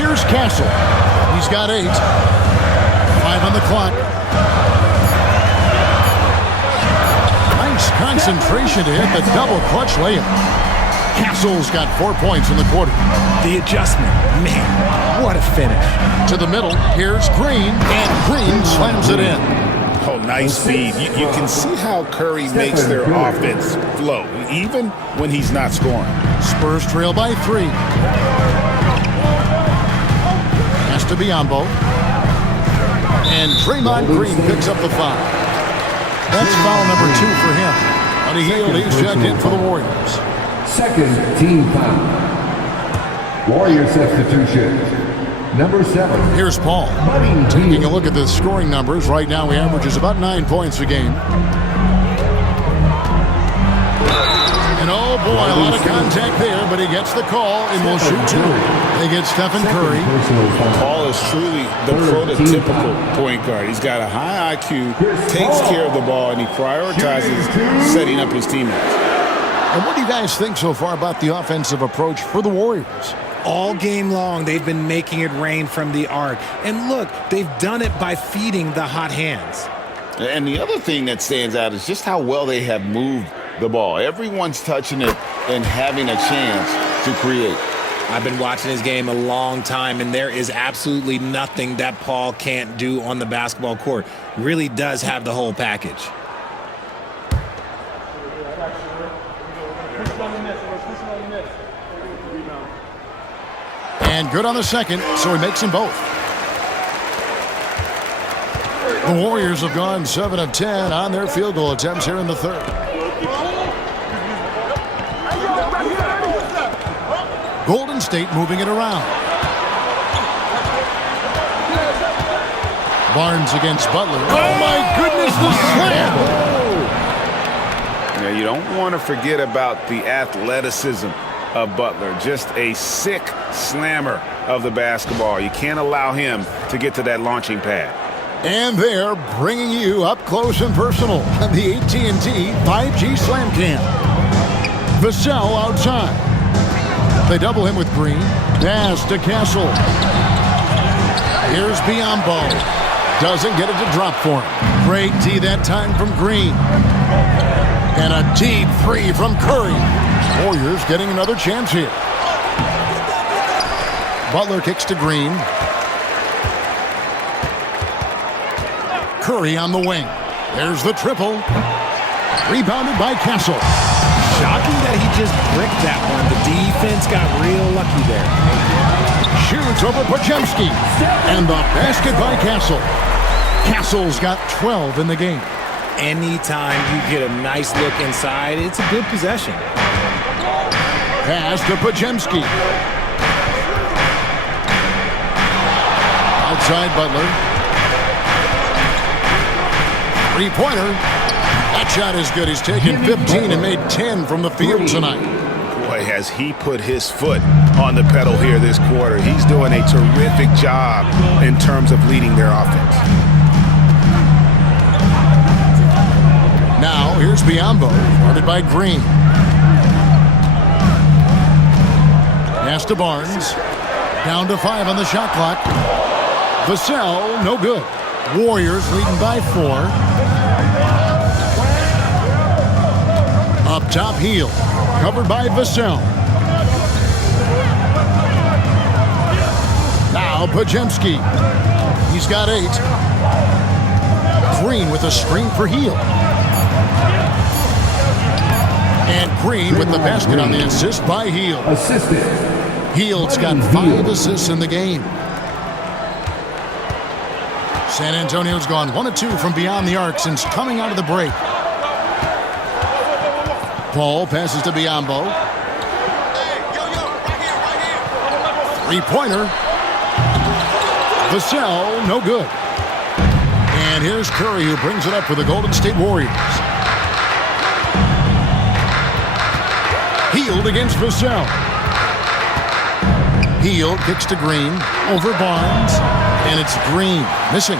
Here's Castle. He's got 8. 5 on the clock. Nice concentration to hit the double clutch layup. Castle's got 4 points in the quarter. The adjustment, man, what a finish. To the middle, here's Green, and Green slams it in. Oh, nice speed. You can see how Curry makes their offense flow, even when he's not scoring. Spurs trail by 3. Pass to Biyombo. And Draymond Green picks up the foul. That's foul number 2 for him. Buddy Hield, he's checked in for the Warriors. Second team foul. Warrior substitution. Number 7. Here's Paul. Taking a look at the scoring numbers. Right now he averages about 9 points a game. And oh boy, a lot of contact there, but he gets the call and will shoot 2. They get Stephen Curry. Paul is truly the prototypical point guard. He's got a high IQ, takes care of the ball, and he prioritizes setting up his teammates. And what do you guys think so far about the offensive approach for the Warriors? All game long, they've been making it rain from the arc. And look, they've done it by feeding the hot hands. And the other thing that stands out is just how well they have moved the ball. Everyone's touching it and having a chance to create. I've been watching this game a long time, and there is absolutely nothing that Paul can't do on the basketball court. Really does have the whole package. And good on the second, so he makes them both. The Warriors have gone 7 of 10 on their field goal attempts here in the third. Golden State moving it around. Barnes against Butler. Oh my goodness, the slam! Now, you don't want to forget about the athleticism of Butler. Just a sick slammer of the basketball. You can't allow him to get to that launching pad. And they're bringing you up close and personal on the AT&T 5G Slam Cam. Vassell outside. They double him with Green. Pass to Castle. Here's Biyombo. Doesn't get it to drop for him. Great D that time from Green. And a deep 3 from Curry. Warriors getting another chance here. Butler kicks to Green. Curry on the wing. There's the triple. Rebounded by Castle. Shocking that he just bricked that one. The defense got real lucky there. Shoots over Podziemski. And the basket by Castle. Castle's got 12 in the game. Anytime you get a nice look inside, it's a good possession. Pass to Podziemski. Outside Butler. Three-pointer. That shot is good. He's taken 15 and made 10 from the field tonight. Boy, has he put his foot on the pedal here this quarter. He's doing a terrific job in terms of leading their offense. Now, here's Biyombo, guarded by Green. Pass to Barnes. Down to 5 on the shot clock. Vassell, no good. Warriors leading by 4. Up top, Hield. Covered by Vassell. Now Podziemski. He's got 8. Green with a screen for Hield. And Green with the basket on the assist by Hield. Assisted. Hield's got 5 assists in the game. San Antonio's gone 1 of 2 from beyond the arc since coming out of the break. Paul passes to Biyombo. Three-pointer. Vassell, no good. And here's Curry, who brings it up for the Golden State Warriors. Hield against Vassell. Hield kicks to Green, over Barnes, and it's Green, missing.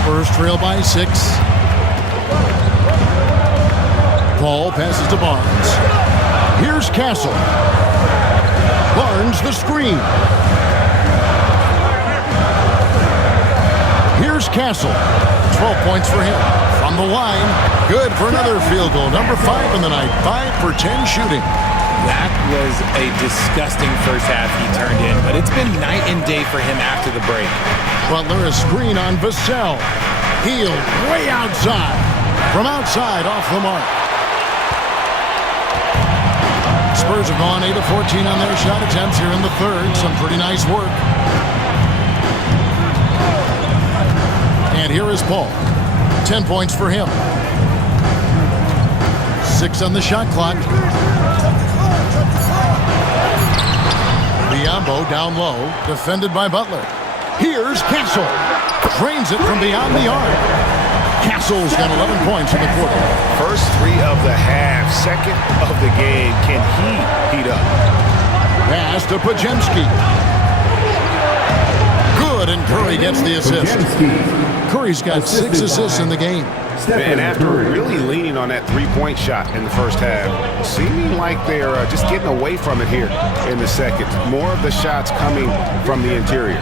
Spurs trail by 6. Paul passes to Barnes. Here's Castle. Barnes the screen. Here's Castle. 12 points for him. From the line, good for another field goal. Number 5 in the night. 5 for 10 shooting. That was a disgusting first half he turned in, but it's been night and day for him after the break. Butler a screen on Vassell. Hield way outside. From outside, off the mark. Spurs have gone 8 of 14 on their shot attempts here in the third. Some pretty nice work. And here is Paul. 10 points for him. 6 on the shot clock. Biyombo down low, defended by Butler. Here's Castle. Drains it from beyond the arc. Castle's got 11 points in the quarter. First 3 of the half, second of the game. Can he heat up? Pass to Podziemski. Good, and Curry gets the assist. Curry's got 6 assists in the game. And after really leaning on that three-point shot in the first half, seeming like they're just getting away from it here in the second. More of the shots coming from the interior.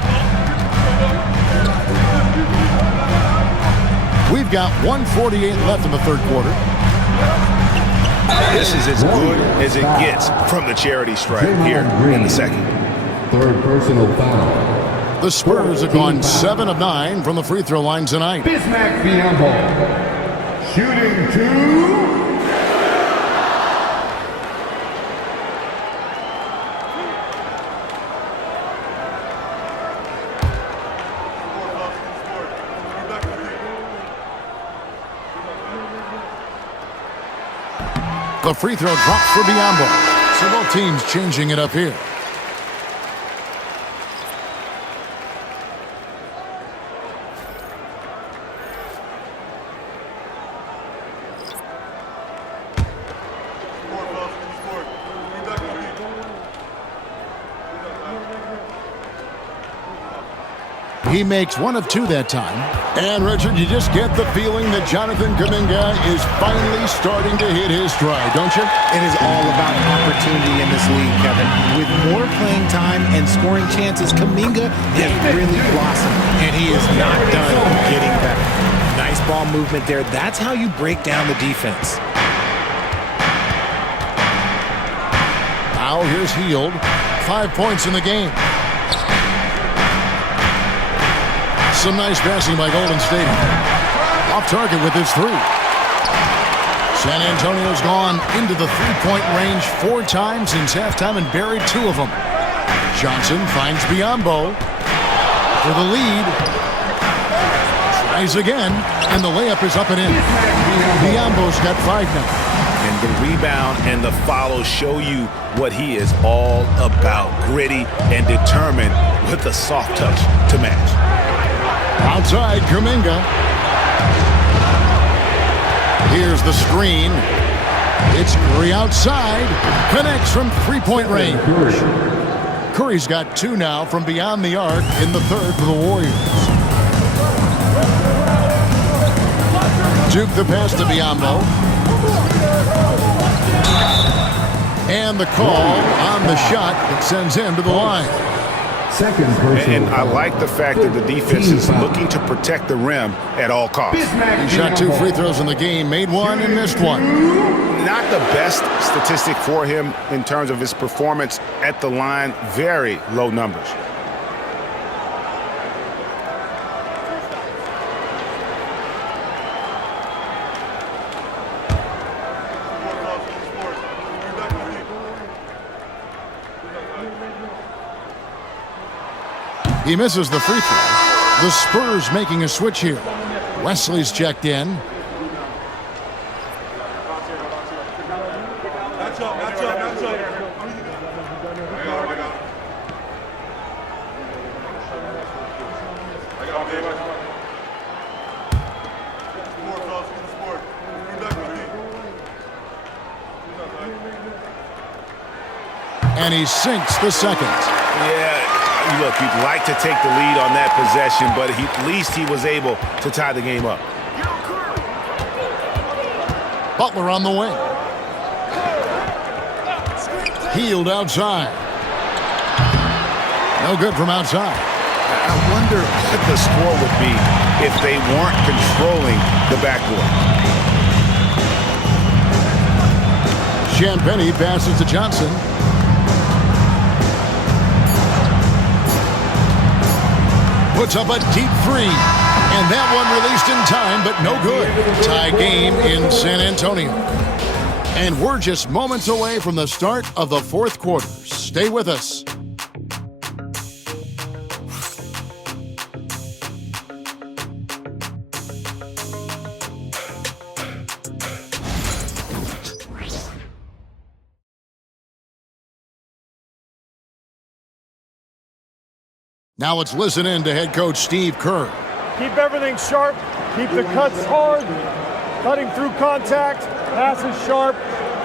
We've got 1:48 left in the third quarter. This is as good as it gets from the charity stripe here in the second. Third personal foul. The Spurs have gone 7 of 9 from the free throw line tonight. Bismack Biyombo. Shooting 2. The free throw drops for Biyombo. So both teams changing it up here. He makes 1 of 2 that time. And, Richard, you just get the feeling that Jonathan Kuminga is finally starting to hit his stride, don't you? It is all about opportunity in this league, Kevin. With more playing time and scoring chances, Kuminga has really blossomed, and he is not done getting better. Nice ball movement there. That's how you break down the defense. Now here's Hield. 5 points in the game. Some nice passing by Golden State. Off target with his 3. San Antonio's gone into the three-point range 4 times since halftime and buried 2 of them. Johnson finds Biyombo for the lead. Tries again, and the layup is up and in. Biyombo's got 5 now. And the rebound and the follow show you what he is all about. Gritty and determined with a soft touch to match. Outside, Kuminga. Here's the screen. It's Curry outside. Connects from three-point range. Curry's got 2 now from beyond the arc in the third for the Warriors. Duke the pass to Biyombo. And the call on the shot that sends him to the line. Second personal and I like the fact that the defense is looking to protect the rim at all costs. He shot 2 free throws in the game, made 1 and missed 1. Not the best statistic for him in terms of his performance at the line. Very low numbers. He misses the free throw. The Spurs making a switch here. Wesley's checked in. And he sinks the second. Yeah, look, you'd like to take the lead on that possession, but at least he was able to tie the game up. Butler on the wing. Healed outside. No good from outside. I wonder what the score would be if they weren't controlling the backcourt. Champagnie passes to Johnson. Puts up a deep three. And that one released in time, but no good. Tie game in San Antonio. And we're just moments away from the start of the fourth quarter. Stay with us. Now let's listen in to head coach Steve Kerr. Keep everything sharp. Keep the cuts hard. Cutting through contact. Passes sharp.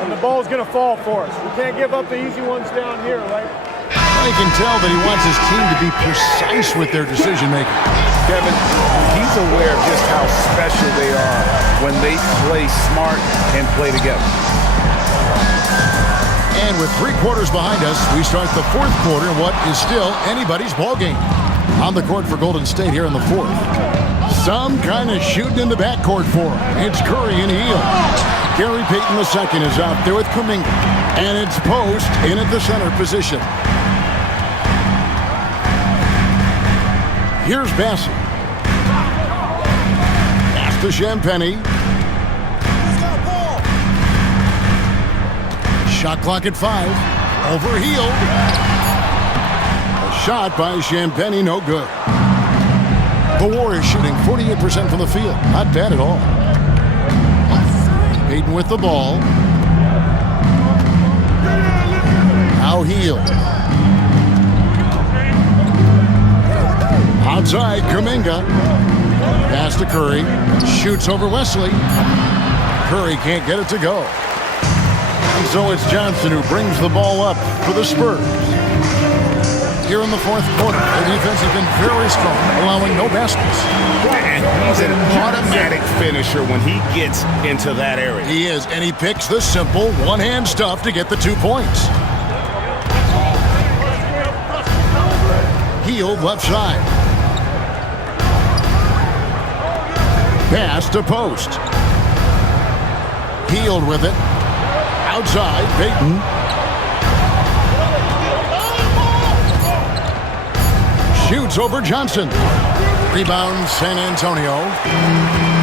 And the ball's going to fall for us. We can't give up the easy ones down here, right? I can tell that he wants his team to be precise with their decision-making. Kevin, he's aware of just how special they are when they play smart and play together. And with 3 quarters behind us, we start the fourth quarter in what is still anybody's ballgame. On the court for Golden State here in the fourth. Some kind of shooting in the backcourt for him. It's Curry and Hield. Gary Payton II is out there with Kuminga. And it's Post in at the center position. Here's Bassett. Pass to Champagnie. Shot clock at 5. Over Hield. A shot by Champagnie, no good. The Warriors shooting 48% from the field. Not bad at all. Payton with the ball. Now Hield. Outside, Kuminga. Pass to Curry. Shoots over Wesley. Curry can't get it to go. And so it's Johnson who brings the ball up for the Spurs. Here in the fourth quarter, their defense has been very strong, allowing no baskets. And he's an automatic finisher when he gets into that area. He is, and he picks the simple one-hand stuff to get the 2 points. Hield left side. Pass to Post. Hield with it. Outside, Payton. Shoots over Johnson. Rebound, San Antonio.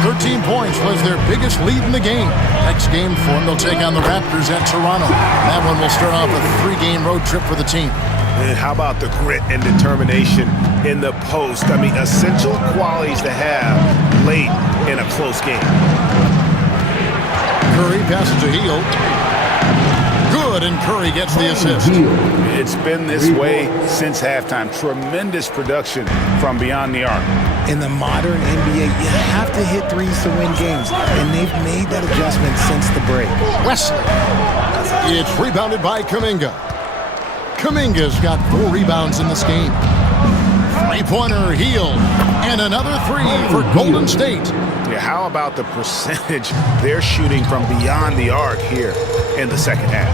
13 points was their biggest lead in the game. Next game for them, they'll take on the Raptors at Toronto. That one will start off a 3-game road trip for the team. And how about the grit and determination in the post? I mean, essential qualities to have late in a close game. Curry passes to Hield. Good, and Curry gets the assist. It's been this way since halftime. Tremendous production from beyond the arc. In the modern NBA, you have to hit threes to win games, and they've made that adjustment since the break. Wesley. It's rebounded by Kuminga. Kuminga's got 4 rebounds in this game. 3-pointer Hield, and another 3 for Golden State. Yeah, how about the percentage they're shooting from beyond the arc here in the second half?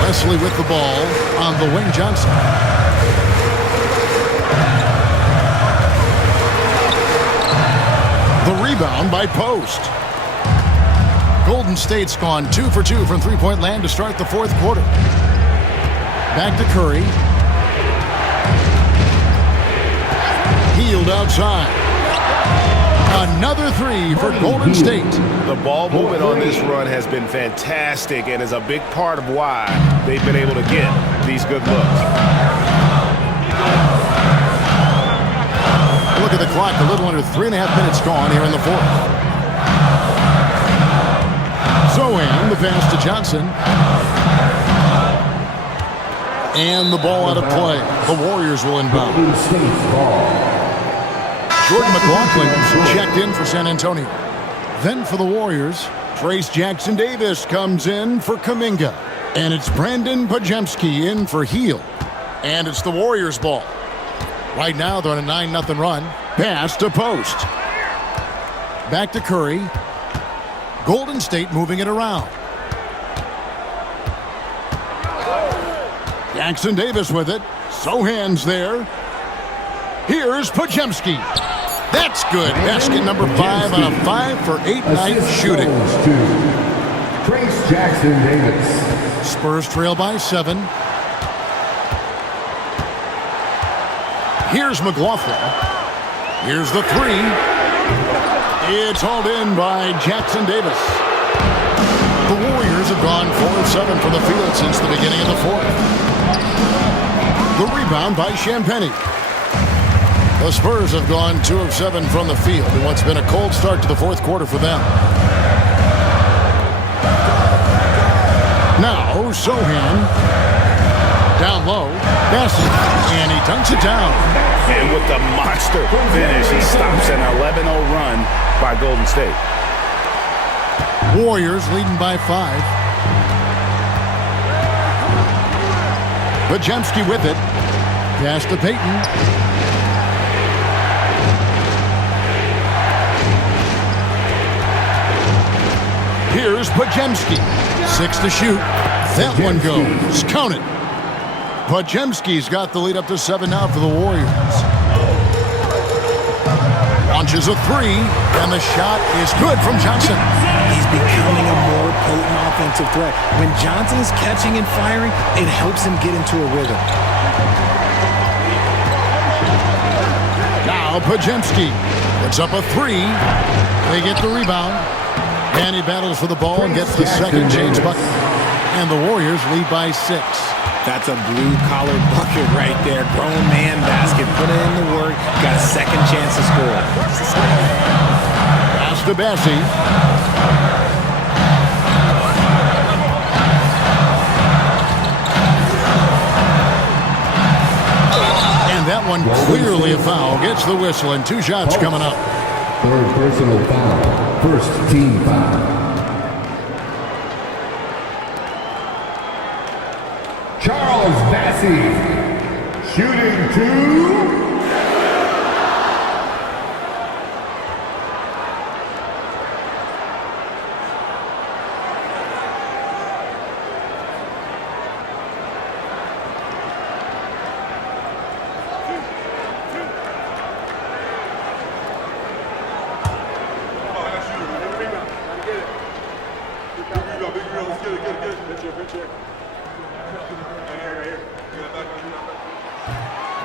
Wesley with the ball on the wing. Johnson. The rebound by Post. Golden State's gone 2 for 2 from three-point land to start the fourth quarter. Back to Curry. Hield outside. Another 3 for Golden State. The ball movement on this run has been fantastic and is a big part of why they've been able to get these good looks. Look at the clock, a little under 3.5 minutes gone here in the fourth. Zoe, the pass to Johnson. And the ball out of play. The Warriors will inbound. Jordan McLaughlin checked in for San Antonio. Then for the Warriors, Trace Jackson-Davis comes in for Kuminga. And it's Brandon Podziemski in for Heel. And it's the Warriors' ball. Right now, they're on a 9-0 run. Pass to post. Back to Curry. Golden State moving it around. Jackson-Davis with it. Sohan's there. Here's Podziemski. That's good. Basket number 5 on a 5 for 8 night shooting. Trace Jackson-Davis. Spurs trail by 7. Here's McLaughlin. Here's the 3. It's hauled in by Jackson-Davis. The Warriors have gone 4 of 7 from the field since the beginning of the 4th. The rebound by Champagnie. The Spurs have gone 2 of 7 from the field in what's been a cold start to the 4th quarter for them. Now, Sohan. Down low. Bassett. And he dunks it down. And with the monster finish, he stops an 11-0 run by Golden State. Warriors leading by 5. Podziemski with it. Pass to Payton. Here's Podziemski. 6 to shoot. That one goes. Count it. Podziemski's got the lead up to 7 now for the Warriors. Launches a 3, and the shot is good from Johnson. He's becoming a more potent offensive threat. When Johnson is catching and firing, it helps him get into a rhythm. Now Podziemski puts up a 3. They get the rebound. And he battles for the ball and gets the second chance bucket. And the Warriors lead by 6. That's a blue-collar bucket right there. Grown man basket. Put in the work. Got a second chance to score. Pass to Bassi. And that one clearly a foul. Gets the whistle and 2 shots coming up. 3rd personal foul. 1st team foul. Charles Bassi, shooting 2.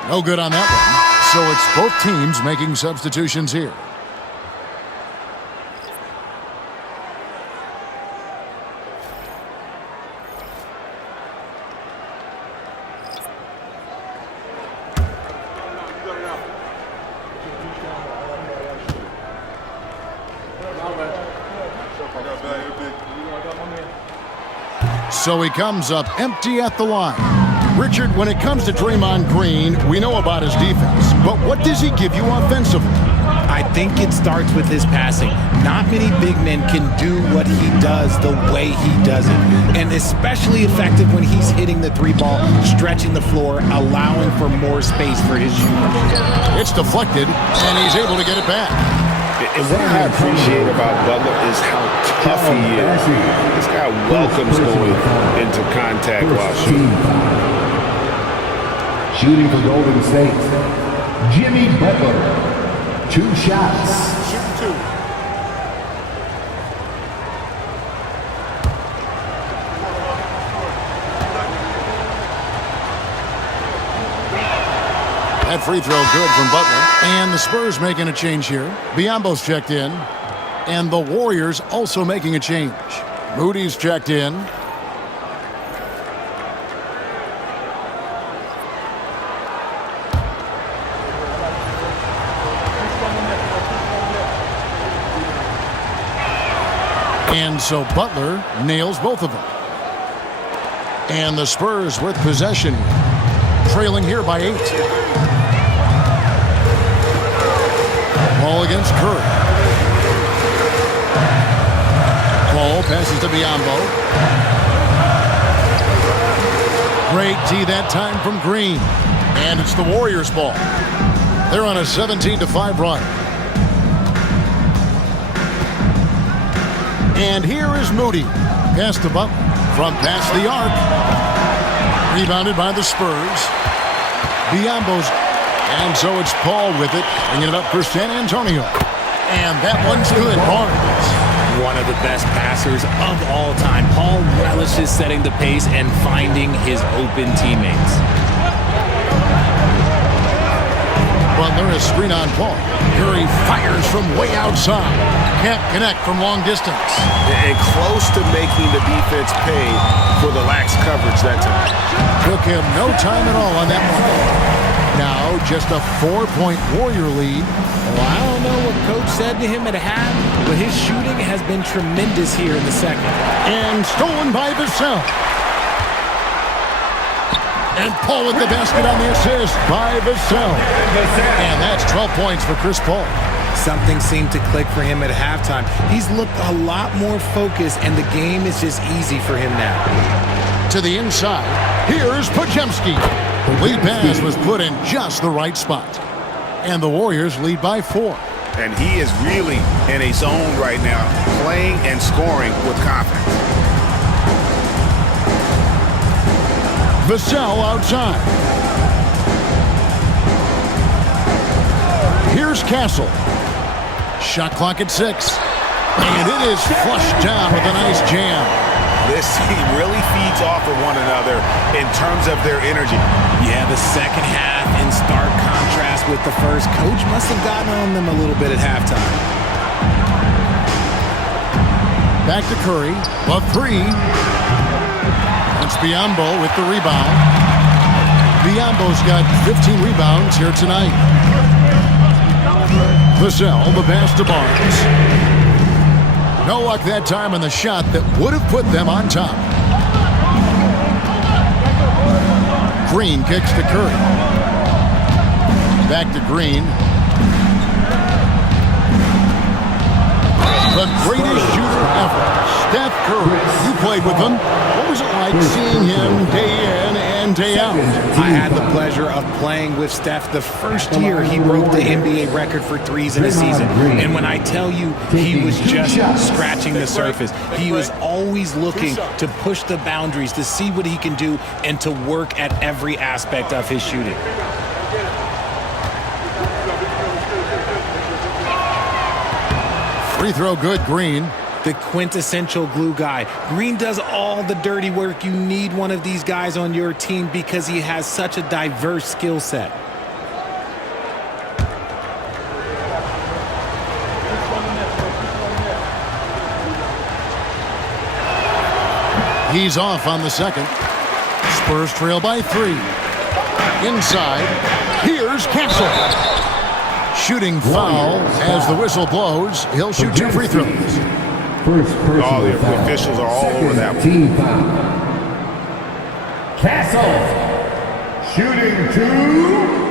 No good on that one. So it's both teams making substitutions here. So he comes up empty at the line. Richard, when it comes to Draymond Green, we know about his defense, but what does he give you offensively? I think it starts with his passing. Not many big men can do what he does the way he does it. And especially effective when he's hitting the 3-ball, stretching the floor, allowing for more space for his shooters. It's deflected, and he's able to get it back. And what I appreciate about Butler is how tough he is. This guy welcomes going into contact while shooting. Shooting for Golden State, Jimmy Butler. 2 shots. That free throw good from Butler. And the Spurs making a change here. Biyombo's checked in. And the Warriors also making a change. Moody's checked in. And so Butler nails both of them. And the Spurs with possession, trailing here by 8. Ball against Curry. Ball passes to Biyombo. Great D that time from Green. And it's the Warriors' ball. They're on a 17-5 run. And here is Moody. Pass to Butler. From past the arc. Rebounded by the Spurs. Biyombo's. And so it's Paul with it. Bringing it up for San Antonio. And that one's good. Barnes. One of the best passers of all time. Paul relishes setting the pace and finding his open teammates. Butler is screen on Paul. Curry fires from way outside. Can't connect from long distance. And close to making the defense pay for the lax coverage that time. Took him no time at all on that one. Now just a 4-point Warrior lead. Well, I don't know what Coach said to him at half, but his shooting has been tremendous here in the second. And stolen by Vassell. And Paul with the basket on the assist by Vassell. And that's 12 points for Chris Paul. Something seemed to click for him at halftime. He's looked a lot more focused, and the game is just easy for him now. To the inside, here's Podziemski. The lead pass was put in just the right spot. And the Warriors lead by 4. And he is really in a zone right now, playing and scoring with confidence. Vassell outside. Here's Castle. Shot clock at 6. And it is flushed down with a nice jam. This team really feeds off of one another in terms of their energy. Yeah, the second half in stark contrast with the first. Coach must have gotten on them a little bit at halftime. Back to Curry. A 3. It's Biyombo with the rebound. Biyombo's got 15 rebounds here tonight. Vassell, the pass to Barnes. No luck that time on the shot that would have put them on top. Green kicks to Curry. Back to Green. The greatest shooter ever, Steph Curry. You played with him. What was it like seeing him day in and day out? I had the pleasure of playing with Steph the first year he broke the NBA record for threes in a season. And when I tell you he was just scratching the surface, he was always looking to push the boundaries, to see what he can do, and to work at every aspect of his shooting. Free throw good, Green. The quintessential glue guy. Green does all the dirty work. You need one of these guys on your team because he has such a diverse skill set. He's off on the second. Spurs trail by 3. Inside, here's Castle. Shooting foul as the whistle blows. He'll shoot 2 free throws. First personal All the foul. officials are all over that one. Team foul. Castle, shooting 2.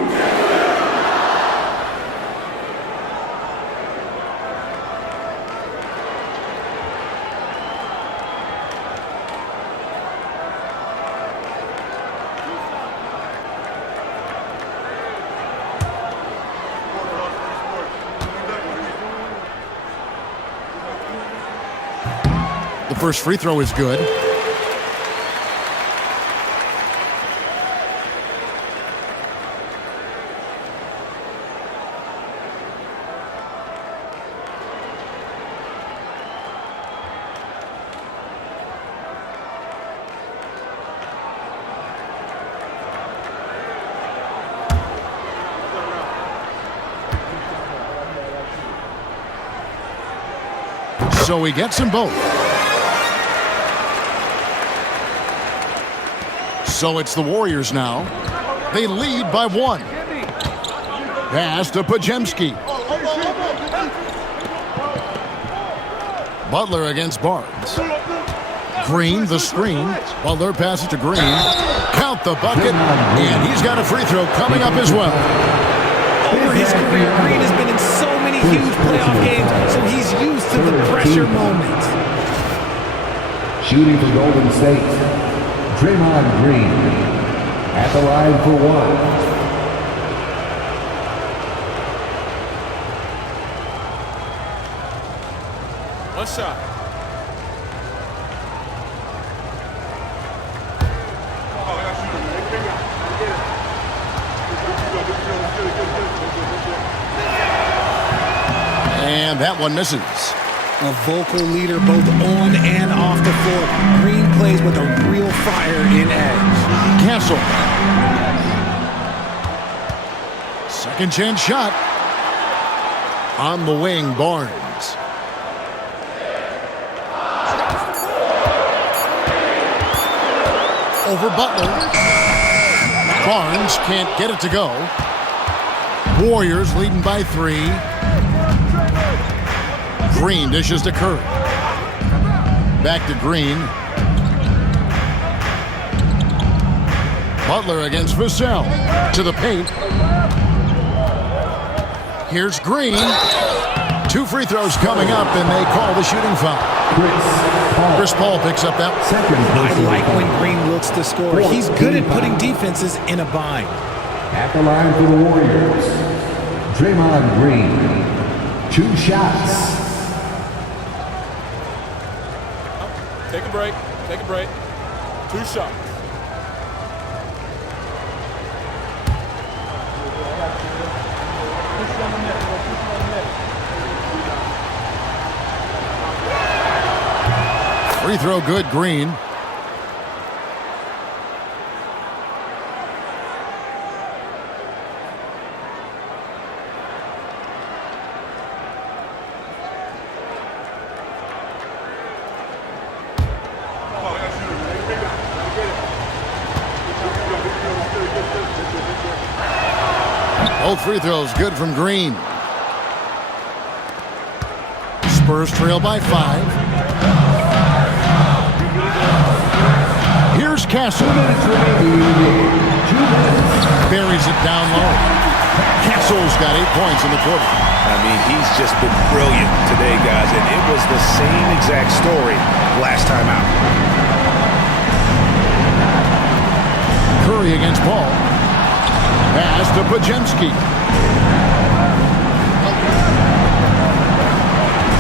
The first free throw is good. So he gets them both. So it's the Warriors now. They lead by 1. Pass to Podziemski. Butler against Barnes. Green, the screen. Butler passes to Green. Count the bucket. And he's got a free throw coming up as well. Over his career, Green has been in so many huge playoff games, so he's used to the pressure moments. Shooting for Golden State, Draymond Green. At the line for one. One shot. And that one misses. A vocal leader both on and off the floor. Green plays with a real fire in edge. Castle. Second chance shot. On the wing, Barnes. Over Butler. Barnes can't get it to go. Warriors leading by 3. Green dishes to Curry. Back to Green. Butler against Vassell. To the paint. Here's Green. 2 free throws coming up, and they call the shooting foul. Chris Paul picks up that. I like when Green looks to score. He's good at putting defenses in a bind. At the line for the Warriors, Draymond Green. 2 shots. Take a break. Take a break. 2 shots. Free throw good, Green. Both free throws good from Green. Spurs trail by 5. Here's Castle. Buries it down low. Castle's got 8 points in the quarter. I mean, he's just been brilliant today, guys, and it was the same exact story last time out. Curry against Paul. Pass to Podziemski.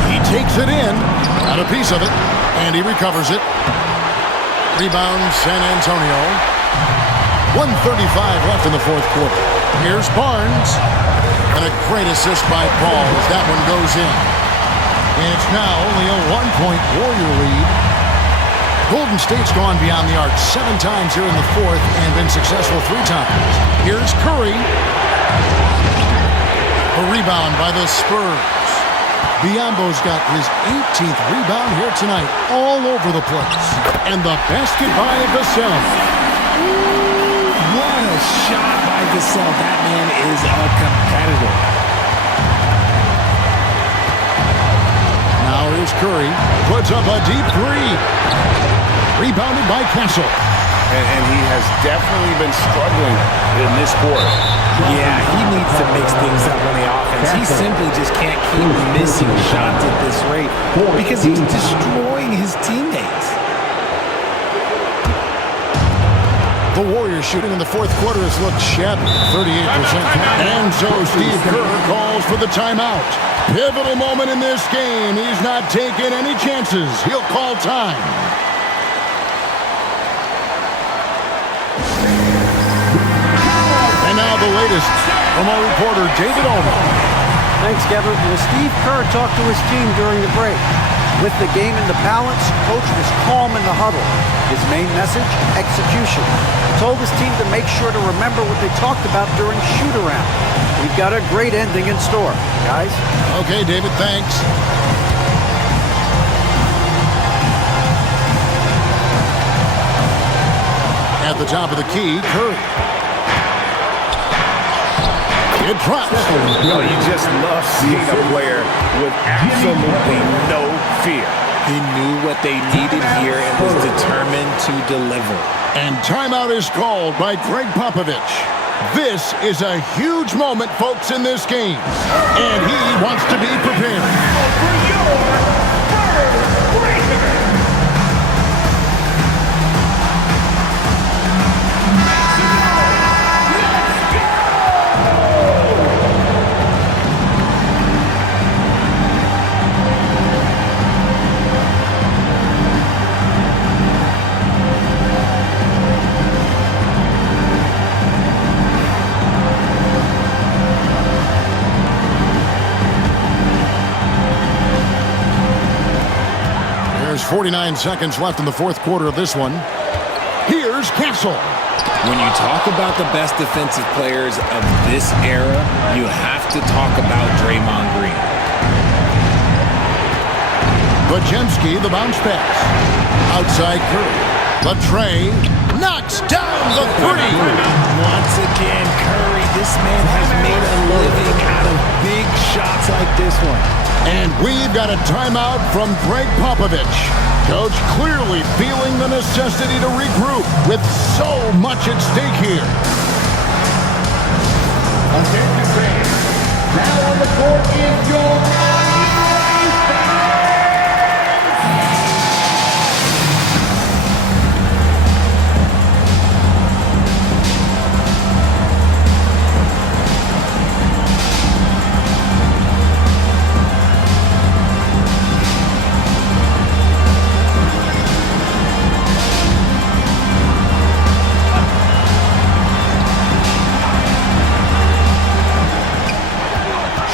He takes it in. Got a piece of it. And he recovers it. Rebound San Antonio. 1:35 left in the fourth quarter. Here's Barnes. And a great assist by Paul as that one goes in. And it's now only a 1-point Warrior lead. Golden State's gone beyond the arc 7 times here in the fourth and been successful 3 times. Here's Curry. A rebound by the Spurs. Biyombo's got his 18th rebound here tonight, all over the place. And the basket by Vassell. What a shot by Vassell. That man is a competitor. Now here's Curry. Puts up a deep 3. Rebounded by Castle. And he has definitely been struggling in this quarter. Yeah, he needs to mix things up on the offense. He simply just can't keep missing shots at this rate because he's destroying his teammates. The Warriors shooting in the fourth quarter has looked shabby, 38%. And so Steve Kerr calls for the timeout. Pivotal moment in this game. He's not taking any chances. He'll call time. And now the latest from our reporter, David Ullman. Thanks, Kevin. Well, Steve Kerr talked to his team during the break. With the game in the balance, coach was calm in the huddle. His main message, execution. He told his team to make sure to remember what they talked about during shoot-around. We've got a great ending in store, guys. Okay, David, thanks. At the top of the key, Curry. It drops. Oh, you just love seeing a player with absolutely no fear. He knew what they needed here and was determined to deliver. And timeout is called by Greg Popovich. This is a huge moment, folks, in this game. And he wants to be prepared. 49 seconds left in the fourth quarter of this one. Here's Castle. When you talk about the best defensive players of this era, you have to talk about Draymond Green. Podziemski, the bounce pass. Outside Curry. Latrey knocks down the three. Once again, Curry, this man has made a living out of big shots like this one. And we've got a timeout from Greg Popovich. Coach clearly feeling the necessity to regroup with so much at stake here. Attention fans, now on the court is your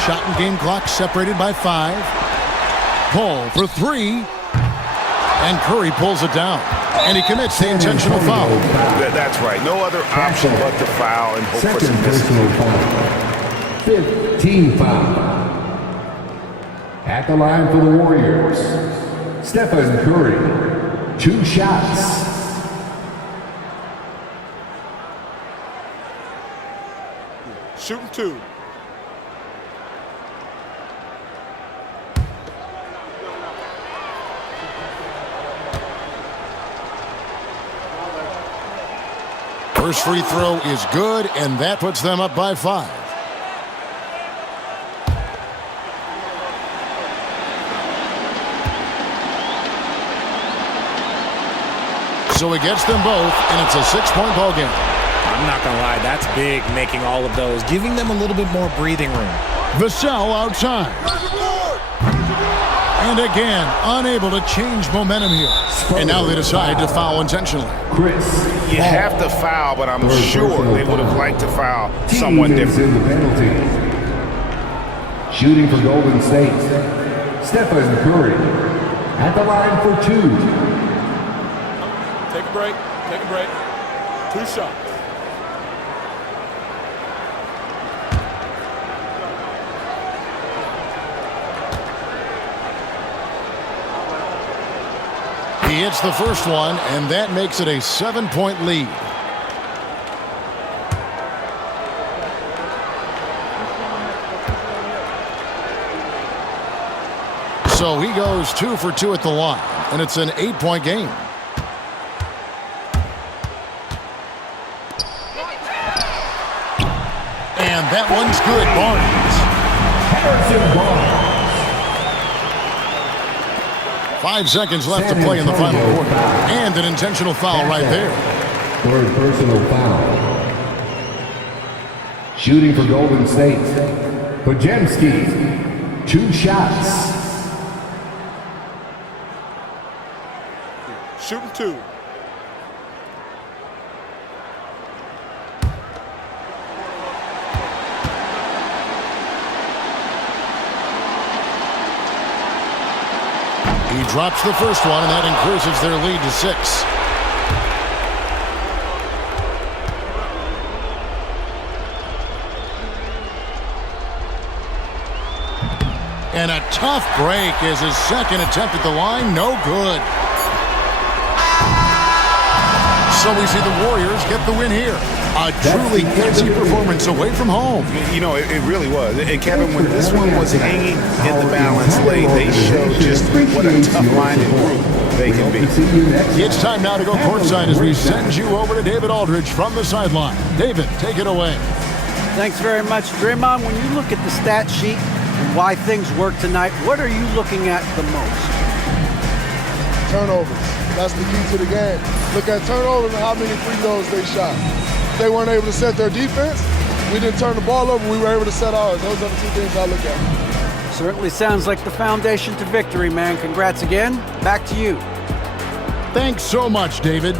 Shot and game clock separated by 5. Pull for 3. And Curry pulls it down. And he commits the intentional foul. That's right. No other option but to foul and hope for some misses. 15 foul. At the line for the Warriors, Stephen Curry, 2 shots. Shooting 2. First free throw is good, and that puts them up by 5. So he gets them both, and it's a 6-point ball game. I'm not going to lie, that's big, making all of those, giving them a little bit more breathing room. Vassell outside. And again, unable to change momentum here. And now they decide to foul intentionally. You have to foul, but I'm sure they would have liked to foul someone different. In the penalty. Shooting for Golden State, Stephen Curry. At the line for 2. Take a break. Take a break. 2 shots. He hits the first one, and that makes it a 7-point lead. So he goes 2 for 2 at the line, and it's an 8-point game. And that one's good, Barnes. 5 seconds left to play in the final quarter. And an intentional foul right there. Third personal foul. Shooting for Golden State, Podziemski, 2 shots. Shooting 2. He drops the first one, and that increases their lead to 6. And a tough break is his second attempt at the line. No good. So we see the Warriors get the win here. A truly gutsy performance away from home. You know, it really was. And Kevin, when this one was hanging in the balance late, they showed just what a tough-minded group they can be. It's time now to go courtside as we send you over to David Aldridge from the sideline. David, take it away. Thanks very much, Draymond. When you look at the stat sheet and why things work tonight, what are you looking at the most? Turnovers. That's the key to the game. Look at turnovers and how many free throws they shot. They weren't able to set their defense. We didn't turn the ball over. We were able to set ours. Those are the 2 things I look at. Certainly sounds like the foundation to victory, man. Congrats again. Back to you. Thanks so much, David.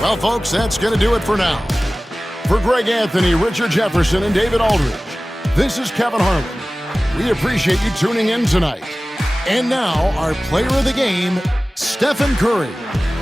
Well, folks, that's going to do it for now. For Greg Anthony, Richard Jefferson, and David Aldridge, this is Kevin Harlan. We appreciate you tuning in tonight. And now, our player of the game, Stephen Curry.